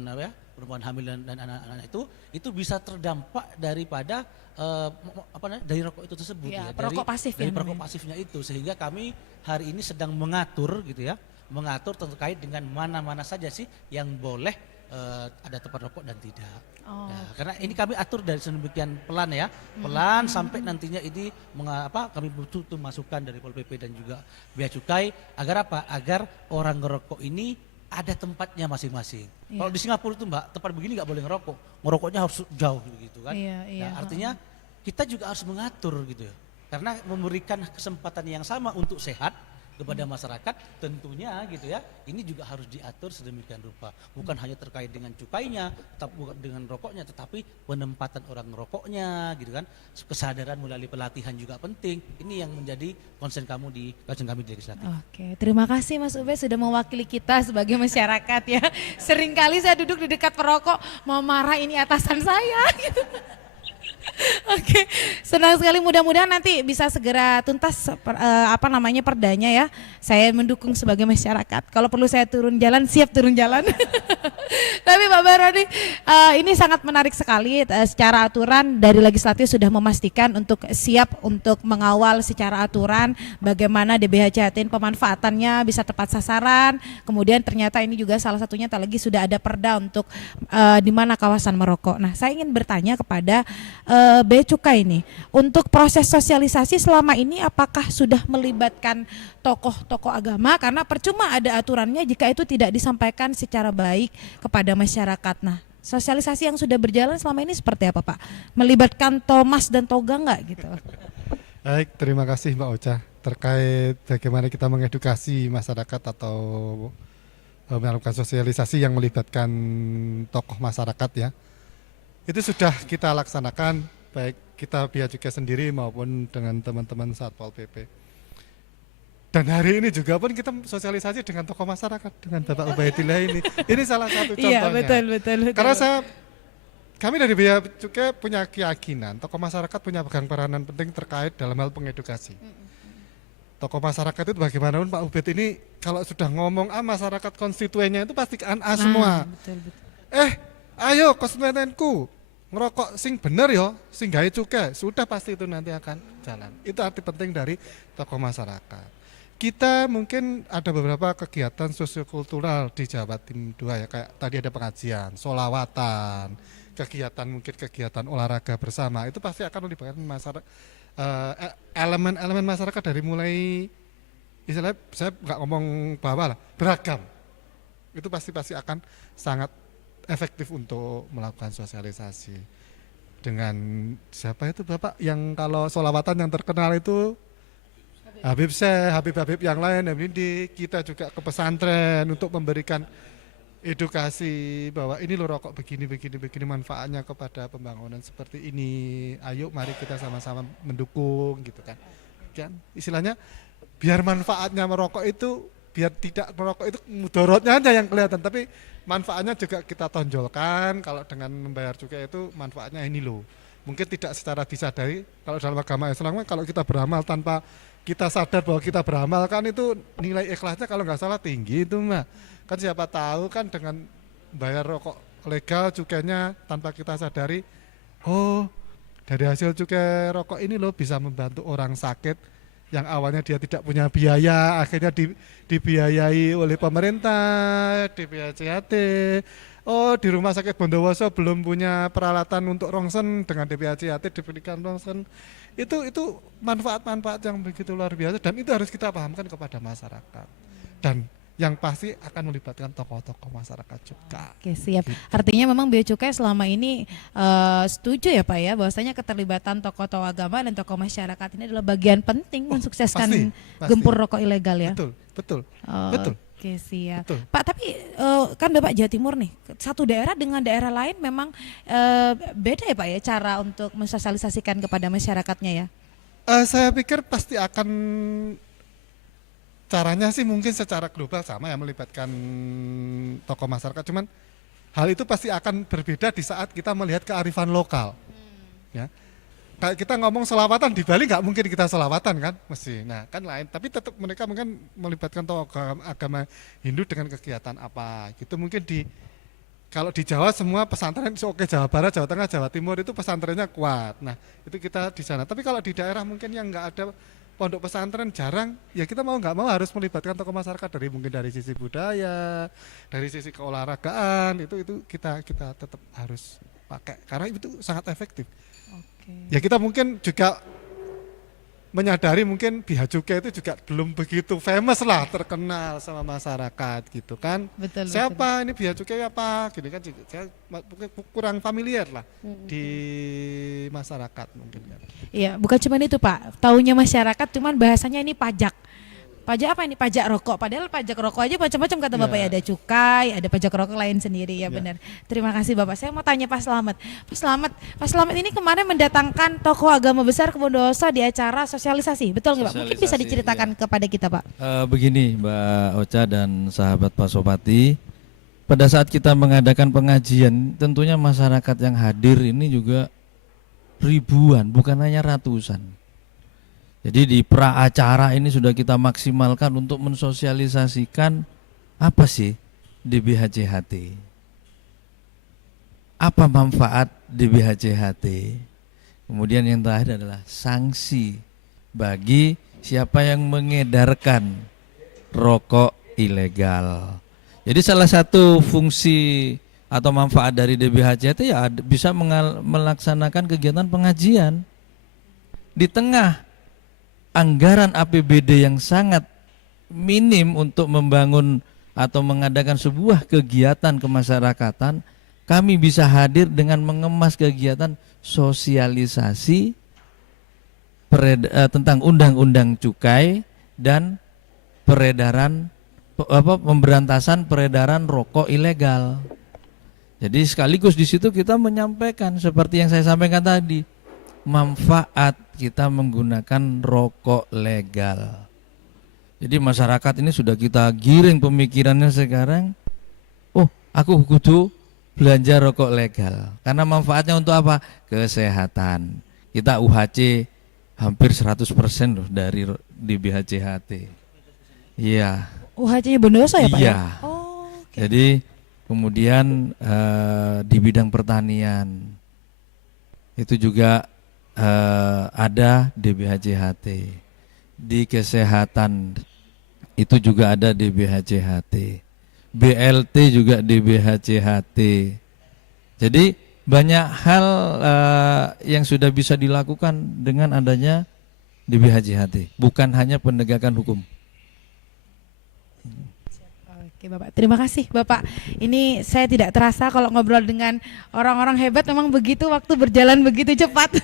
perempuan hamil dan anak-anak itu bisa terdampak daripada dari rokok itu tersebut Ya, ya, perokok pasif dari ya perokok namanya. pasifnya itu, sehingga kami hari ini sedang mengatur gitu ya, mengatur terkait dengan mana-mana saja sih yang boleh ada tempat rokok dan tidak. Oh. Ya, karena ini kami atur dari sedemikian pelan ya, pelan sampai nantinya ini kami butuh masukan dari Pol PP dan juga Bea Cukai agar apa? Agar orang ngerokok ini ada tempatnya masing-masing. Iya. Kalau di Singapura itu Mbak, tempat begini nggak boleh ngerokok, ngerokoknya harus jauh gitu kan. Iya. Nah, artinya kita juga harus mengatur gitu ya, karena memberikan kesempatan yang sama untuk sehat kepada masyarakat tentunya gitu ya, ini juga harus diatur sedemikian rupa, bukan hanya terkait dengan cukainya, bukan dengan rokoknya, tetapi penempatan orang rokoknya gitu kan, kesadaran melalui pelatihan juga penting. Ini yang menjadi concern kami di legislatif. Oke, terima kasih Mas Ube sudah mewakili kita sebagai masyarakat ya. Seringkali saya duduk di dekat perokok mau marah ini atasan saya gitu. Oke, senang sekali, mudah-mudahan nanti bisa segera tuntas perdanya ya. Saya mendukung sebagai masyarakat. Kalau perlu saya turun jalan, siap turun jalan. Tapi Pak Baroni, ini sangat menarik sekali. Secara aturan dari legislatif sudah memastikan untuk siap untuk mengawal secara aturan bagaimana DBH Jatim pemanfaatannya bisa tepat sasaran. Kemudian ternyata ini juga salah satunya tak lagi sudah ada perda untuk di mana kawasan merokok. Nah, saya ingin bertanya kepada Bea Cukai ini, untuk proses sosialisasi selama ini apakah sudah melibatkan tokoh-tokoh agama, karena percuma ada aturannya jika itu tidak disampaikan secara baik kepada masyarakat. Nah, sosialisasi yang sudah berjalan selama ini seperti apa Pak? Melibatkan Thomas dan Toga nggak gitu? Baik, terima kasih Mbak Ocha. Terkait bagaimana kita mengedukasi masyarakat atau melakukan sosialisasi yang melibatkan tokoh masyarakat ya, itu sudah kita laksanakan, baik kita Bea Cukai sendiri maupun dengan teman-teman Satpol PP. Dan hari ini juga pun kita sosialisasi dengan tokoh masyarakat, dengan Bapak Ubaidillah ini. Ini salah satu contohnya. Iya, betul. Karena kami dari Bea Cukai punya keyakinan tokoh masyarakat punya pegang peranan penting terkait dalam hal pengedukasi. Tokoh masyarakat itu bagaimanapun Pak Ubed ini kalau sudah ngomong masyarakat konstituennya itu pasti semua. Betul. Ayo konstituenku ngerokok sing bener yo, sing gawe cukai, sudah pasti itu nanti akan jalan. Itu arti penting dari tokoh masyarakat. Kita mungkin ada beberapa kegiatan sosiokultural di Jawa Timur 2 ya, kayak tadi ada pengajian, solawatan, kegiatan mungkin kegiatan olahraga bersama itu pasti akan melibatkan masyarakat, elemen-elemen masyarakat dari mulai istilahnya saya nggak ngomong bawah lah, beragam itu pasti akan sangat efektif untuk melakukan sosialisasi dengan siapa itu Bapak yang kalau sholawatan yang terkenal itu Habib Syekh, Habib yang lain, ini kita juga ke pesantren untuk memberikan edukasi bahwa ini loh rokok begini manfaatnya kepada pembangunan seperti ini. Ayo mari kita sama-sama mendukung gitu kan. Kan istilahnya biar manfaatnya merokok itu biar tidak merokok itu mudaratnya aja yang kelihatan tapi manfaatnya juga kita tonjolkan kalau dengan membayar cukai itu manfaatnya ini loh. Mungkin tidak secara disadari kalau dalam agama Islam kalau kita beramal tanpa kita sadar bahwa kita beramal kan itu nilai ikhlasnya kalau nggak salah tinggi itu mah kan siapa tahu kan dengan bayar rokok legal cukainya tanpa kita sadari oh dari hasil cukai rokok ini loh bisa membantu orang sakit yang awalnya dia tidak punya biaya akhirnya dibiayai oleh pemerintah di BHCHT. Oh di rumah sakit Bondowoso belum punya peralatan untuk rongsen dengan DPHCHT diberikan rongsen itu manfaat-manfaat yang begitu luar biasa dan itu harus kita pahamkan kepada masyarakat dan yang pasti akan melibatkan tokoh-tokoh masyarakat juga. Oke siap. Gitu. Artinya memang Bea Cukai selama ini setuju ya Pak ya bahwasanya keterlibatan tokoh-tokoh agama dan tokoh masyarakat ini adalah bagian penting mensukseskan pasti. gempur rokok ilegal ya. Betul. Oke siap. Betul. Pak tapi kan Bapak Jawa Timur nih satu daerah dengan daerah lain memang beda ya Pak ya cara untuk mensosialisasikan kepada masyarakatnya ya. Saya pikir pasti akan caranya sih mungkin secara global sama ya melibatkan tokoh masyarakat cuman hal itu pasti akan berbeda di saat kita melihat kearifan lokal ya kayak kita ngomong selawatan di Bali nggak mungkin kita selawatan kan mesti nah kan lain tapi tetap mereka mungkin melibatkan tokoh agama Hindu dengan kegiatan apa gitu mungkin kalau di Jawa semua pesantren oke Jawa Barat, Jawa Tengah, Jawa Timur itu pesantrennya kuat. Nah itu kita di sana. Tapi kalau di daerah mungkin yang nggak ada pondok pesantren jarang, ya kita mau nggak mau harus melibatkan tokoh masyarakat dari mungkin dari sisi budaya, dari sisi keolahragaan itu kita tetap harus pakai karena itu sangat efektif. Oke. Ya kita mungkin juga menyadari mungkin Bea Cukai itu juga belum begitu famous lah terkenal sama masyarakat gitu kan. Betul. Siapa ini Bea Cukai apa? Gini kan saya mungkin kurang familiar lah di masyarakat mungkin kan. Iya, bukan cuma itu Pak. Taunya masyarakat cuman bahasanya ini pajak. Pajak apa ini? Pajak rokok. Padahal pajak rokok aja macam-macam kata Bapak ya. Ada cukai, ada pajak rokok lain sendiri ya benar. Terima kasih Bapak. Saya mau tanya Pak Slamet. Pak Slamet ini kemarin mendatangkan tokoh agama besar ke Bondowoso di acara sosialisasi. Betul nggak Pak? Mungkin bisa diceritakan kepada kita Pak. Begini Mbak Ocha dan sahabat Pasopati, pada saat kita mengadakan pengajian, tentunya masyarakat yang hadir ini juga ribuan, bukan hanya ratusan. Jadi di pra acara ini sudah kita maksimalkan untuk mensosialisasikan apa sih DBHCHT, apa manfaat DBHCHT, kemudian yang terakhir adalah sanksi bagi siapa yang mengedarkan rokok ilegal. Jadi salah satu fungsi atau manfaat dari DBHCHT ya bisa melaksanakan kegiatan pengajian di tengah anggaran APBD yang sangat minim untuk membangun atau mengadakan sebuah kegiatan kemasyarakatan. Kami bisa hadir dengan mengemas kegiatan sosialisasi tentang undang-undang cukai dan pemberantasan peredaran rokok ilegal. Jadi sekaligus di situ kita menyampaikan seperti yang saya sampaikan tadi, manfaat kita menggunakan rokok legal. Jadi masyarakat ini sudah kita giring pemikirannya sekarang, oh aku kudu belanja rokok legal. Karena manfaatnya untuk apa? Kesehatan. Kita UHC hampir 100% loh dari DBHCHT. Iya. UHC-nya Bondowoso ya Pak iya. ya? Oh, okay. Jadi kemudian di bidang pertanian itu juga ada DBHCHT, di kesehatan itu juga ada DBHCHT, BLT juga DBHCHT. Jadi banyak hal yang sudah bisa dilakukan dengan adanya DBHJHT, bukan hanya penegakan hukum. Oke Bapak, terima kasih Bapak. Ini saya tidak terasa kalau ngobrol dengan orang-orang hebat, memang begitu, waktu berjalan begitu cepat.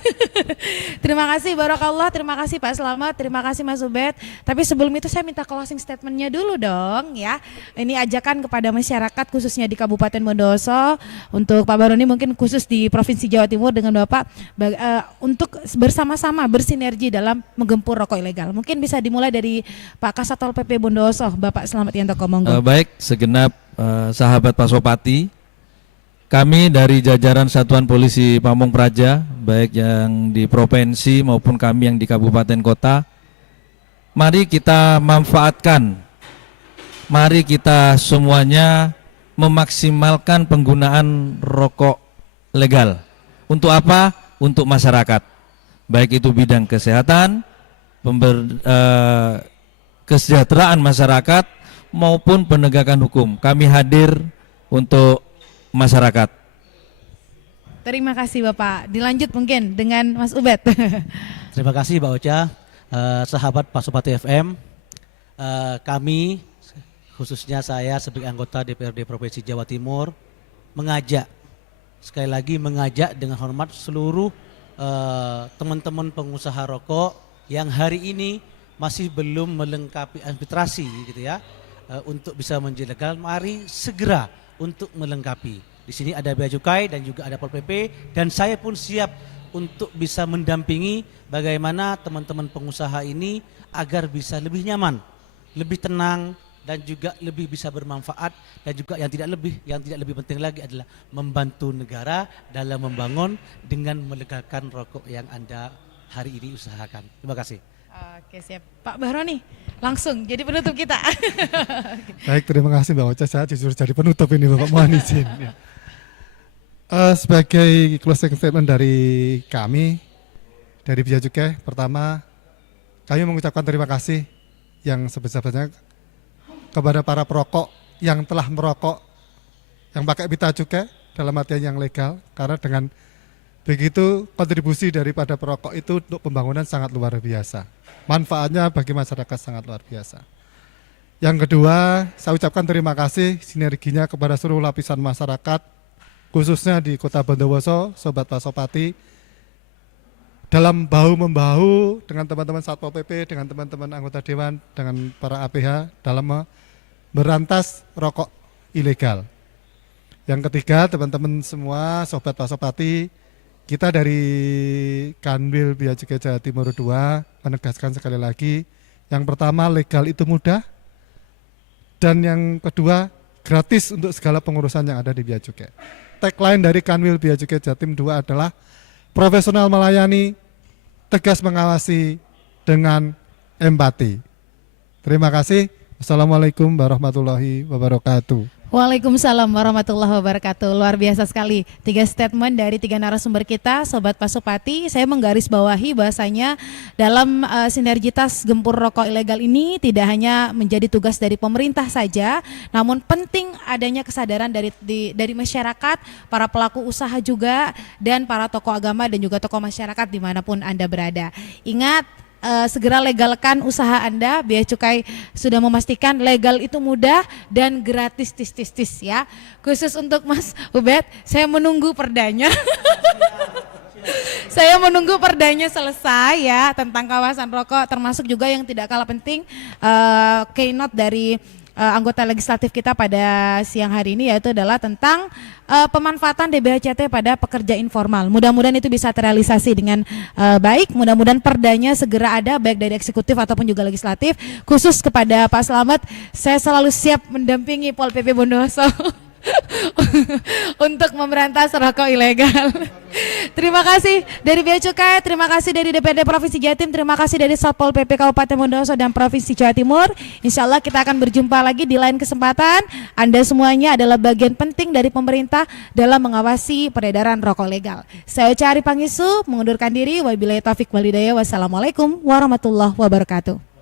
Terima kasih Barakallah, terima kasih Pak Slamet, terima kasih Mas Ubed. Tapi sebelum itu saya minta closing statementnya dulu dong ya. Ini ajakan kepada masyarakat khususnya di Kabupaten Bondowoso, untuk Pak Baroni mungkin khusus di Provinsi Jawa Timur dengan Bapak, untuk bersama-sama bersinergi dalam menggempur rokok ilegal. Mungkin bisa dimulai dari Pak Kasatpol PP Bondowoso, Bapak Slamet Yanto Komonggo. Baik, segenap sahabat Pasopati, kami dari jajaran Satuan Polisi Pamung Praja, baik yang di provinsi maupun kami yang di kabupaten kota, mari kita manfaatkan, mari kita semuanya memaksimalkan penggunaan rokok legal. Untuk apa? Untuk masyarakat, baik itu bidang kesehatan, kesejahteraan masyarakat, maupun penegakan hukum. Kami hadir untuk masyarakat. Terima kasih Bapak. Dilanjut mungkin dengan Mas Ubed. Terima kasih Mbak Ocha. Sahabat Pasopati FM, kami khususnya saya sebagai anggota DPRD Provinsi Jawa Timur mengajak, sekali lagi mengajak dengan hormat seluruh teman-teman pengusaha rokok yang hari ini masih belum melengkapi administrasi gitu ya, untuk bisa menjadi legal, mari segera untuk melengkapi. Di sini ada Bea Cukai dan juga ada Pol PP, dan saya pun siap untuk bisa mendampingi bagaimana teman-teman pengusaha ini agar bisa lebih nyaman, lebih tenang, dan juga lebih bisa bermanfaat, dan juga yang tidak lebih penting lagi adalah membantu negara dalam membangun dengan melegalkan rokok yang Anda hari ini usahakan. Terima kasih. Oke siap. Pak Baroni, langsung jadi penutup kita. Baik, terima kasih Mbak Ocha. Saya jujur jadi penutup ini Bapak, mohon izin. Ya. Sebagai closing statement dari kami, dari Bea Cukai, pertama kami mengucapkan terima kasih yang sebesar-besarnya kepada para perokok yang telah merokok, yang pakai pita cukai dalam artian yang legal, karena dengan begitu kontribusi daripada perokok itu untuk pembangunan sangat luar biasa. Manfaatnya bagi masyarakat sangat luar biasa. Yang kedua, saya ucapkan terima kasih sinerginya kepada seluruh lapisan masyarakat, khususnya di Kota Bondowoso, Sobat Pasopati, dalam bahu-membahu dengan teman-teman Satpol PP, dengan teman-teman anggota Dewan, dengan para APH dalam berantas rokok ilegal. Yang ketiga, teman-teman semua Sobat Pasopati, kita dari Kanwil Bea Cukai Jawa Timur 2 menegaskan sekali lagi, yang pertama legal itu mudah, dan yang kedua gratis untuk segala pengurusan yang ada di Bea Cukai. Tagline dari Kanwil Bea Cukai Jatim 2 adalah profesional melayani, tegas mengawasi dengan empati. Terima kasih. Assalamualaikum warahmatullahi wabarakatuh. Waalaikumsalam warahmatullahi wabarakatuh. Luar biasa sekali 3 statement dari 3 narasumber kita, Sobat Pasopati. Saya menggarisbawahi bahasanya dalam sinergitas gempur rokok ilegal ini tidak hanya menjadi tugas dari pemerintah saja, namun penting adanya kesadaran dari masyarakat, para pelaku usaha juga, dan para tokoh agama dan juga tokoh masyarakat dimanapun Anda berada. Ingat, segera legalkan usaha Anda. Bea Cukai sudah memastikan legal itu mudah dan gratis tis ya. Khusus untuk Mas Ubed, saya menunggu perdanya. Saya menunggu perdanya selesai ya tentang kawasan rokok, termasuk juga yang tidak kalah penting keynote dari anggota legislatif kita pada siang hari ini, yaitu adalah tentang pemanfaatan DBHCT pada pekerja informal. Mudah-mudahan itu bisa terrealisasi dengan baik. Mudah-mudahan perdanya segera ada, baik dari eksekutif ataupun juga legislatif. Khusus kepada Pak Slamet, saya selalu siap mendampingi Pol PP Bondowoso untuk memberantas rokok ilegal. Terima kasih dari Bea Cukai, terima kasih dari DPRD Provinsi Jatim, terima kasih dari Satpol PP Kabupaten Bondowoso dan Provinsi Jawa Timur. Insya Allah kita akan berjumpa lagi di lain kesempatan. Anda semuanya adalah bagian penting dari pemerintah dalam mengawasi peredaran rokok legal. Saya Uca Ari Pangisu mengundurkan diri. Wabillahi taufiq walhidayah. Wassalamualaikum warahmatullahi wabarakatuh.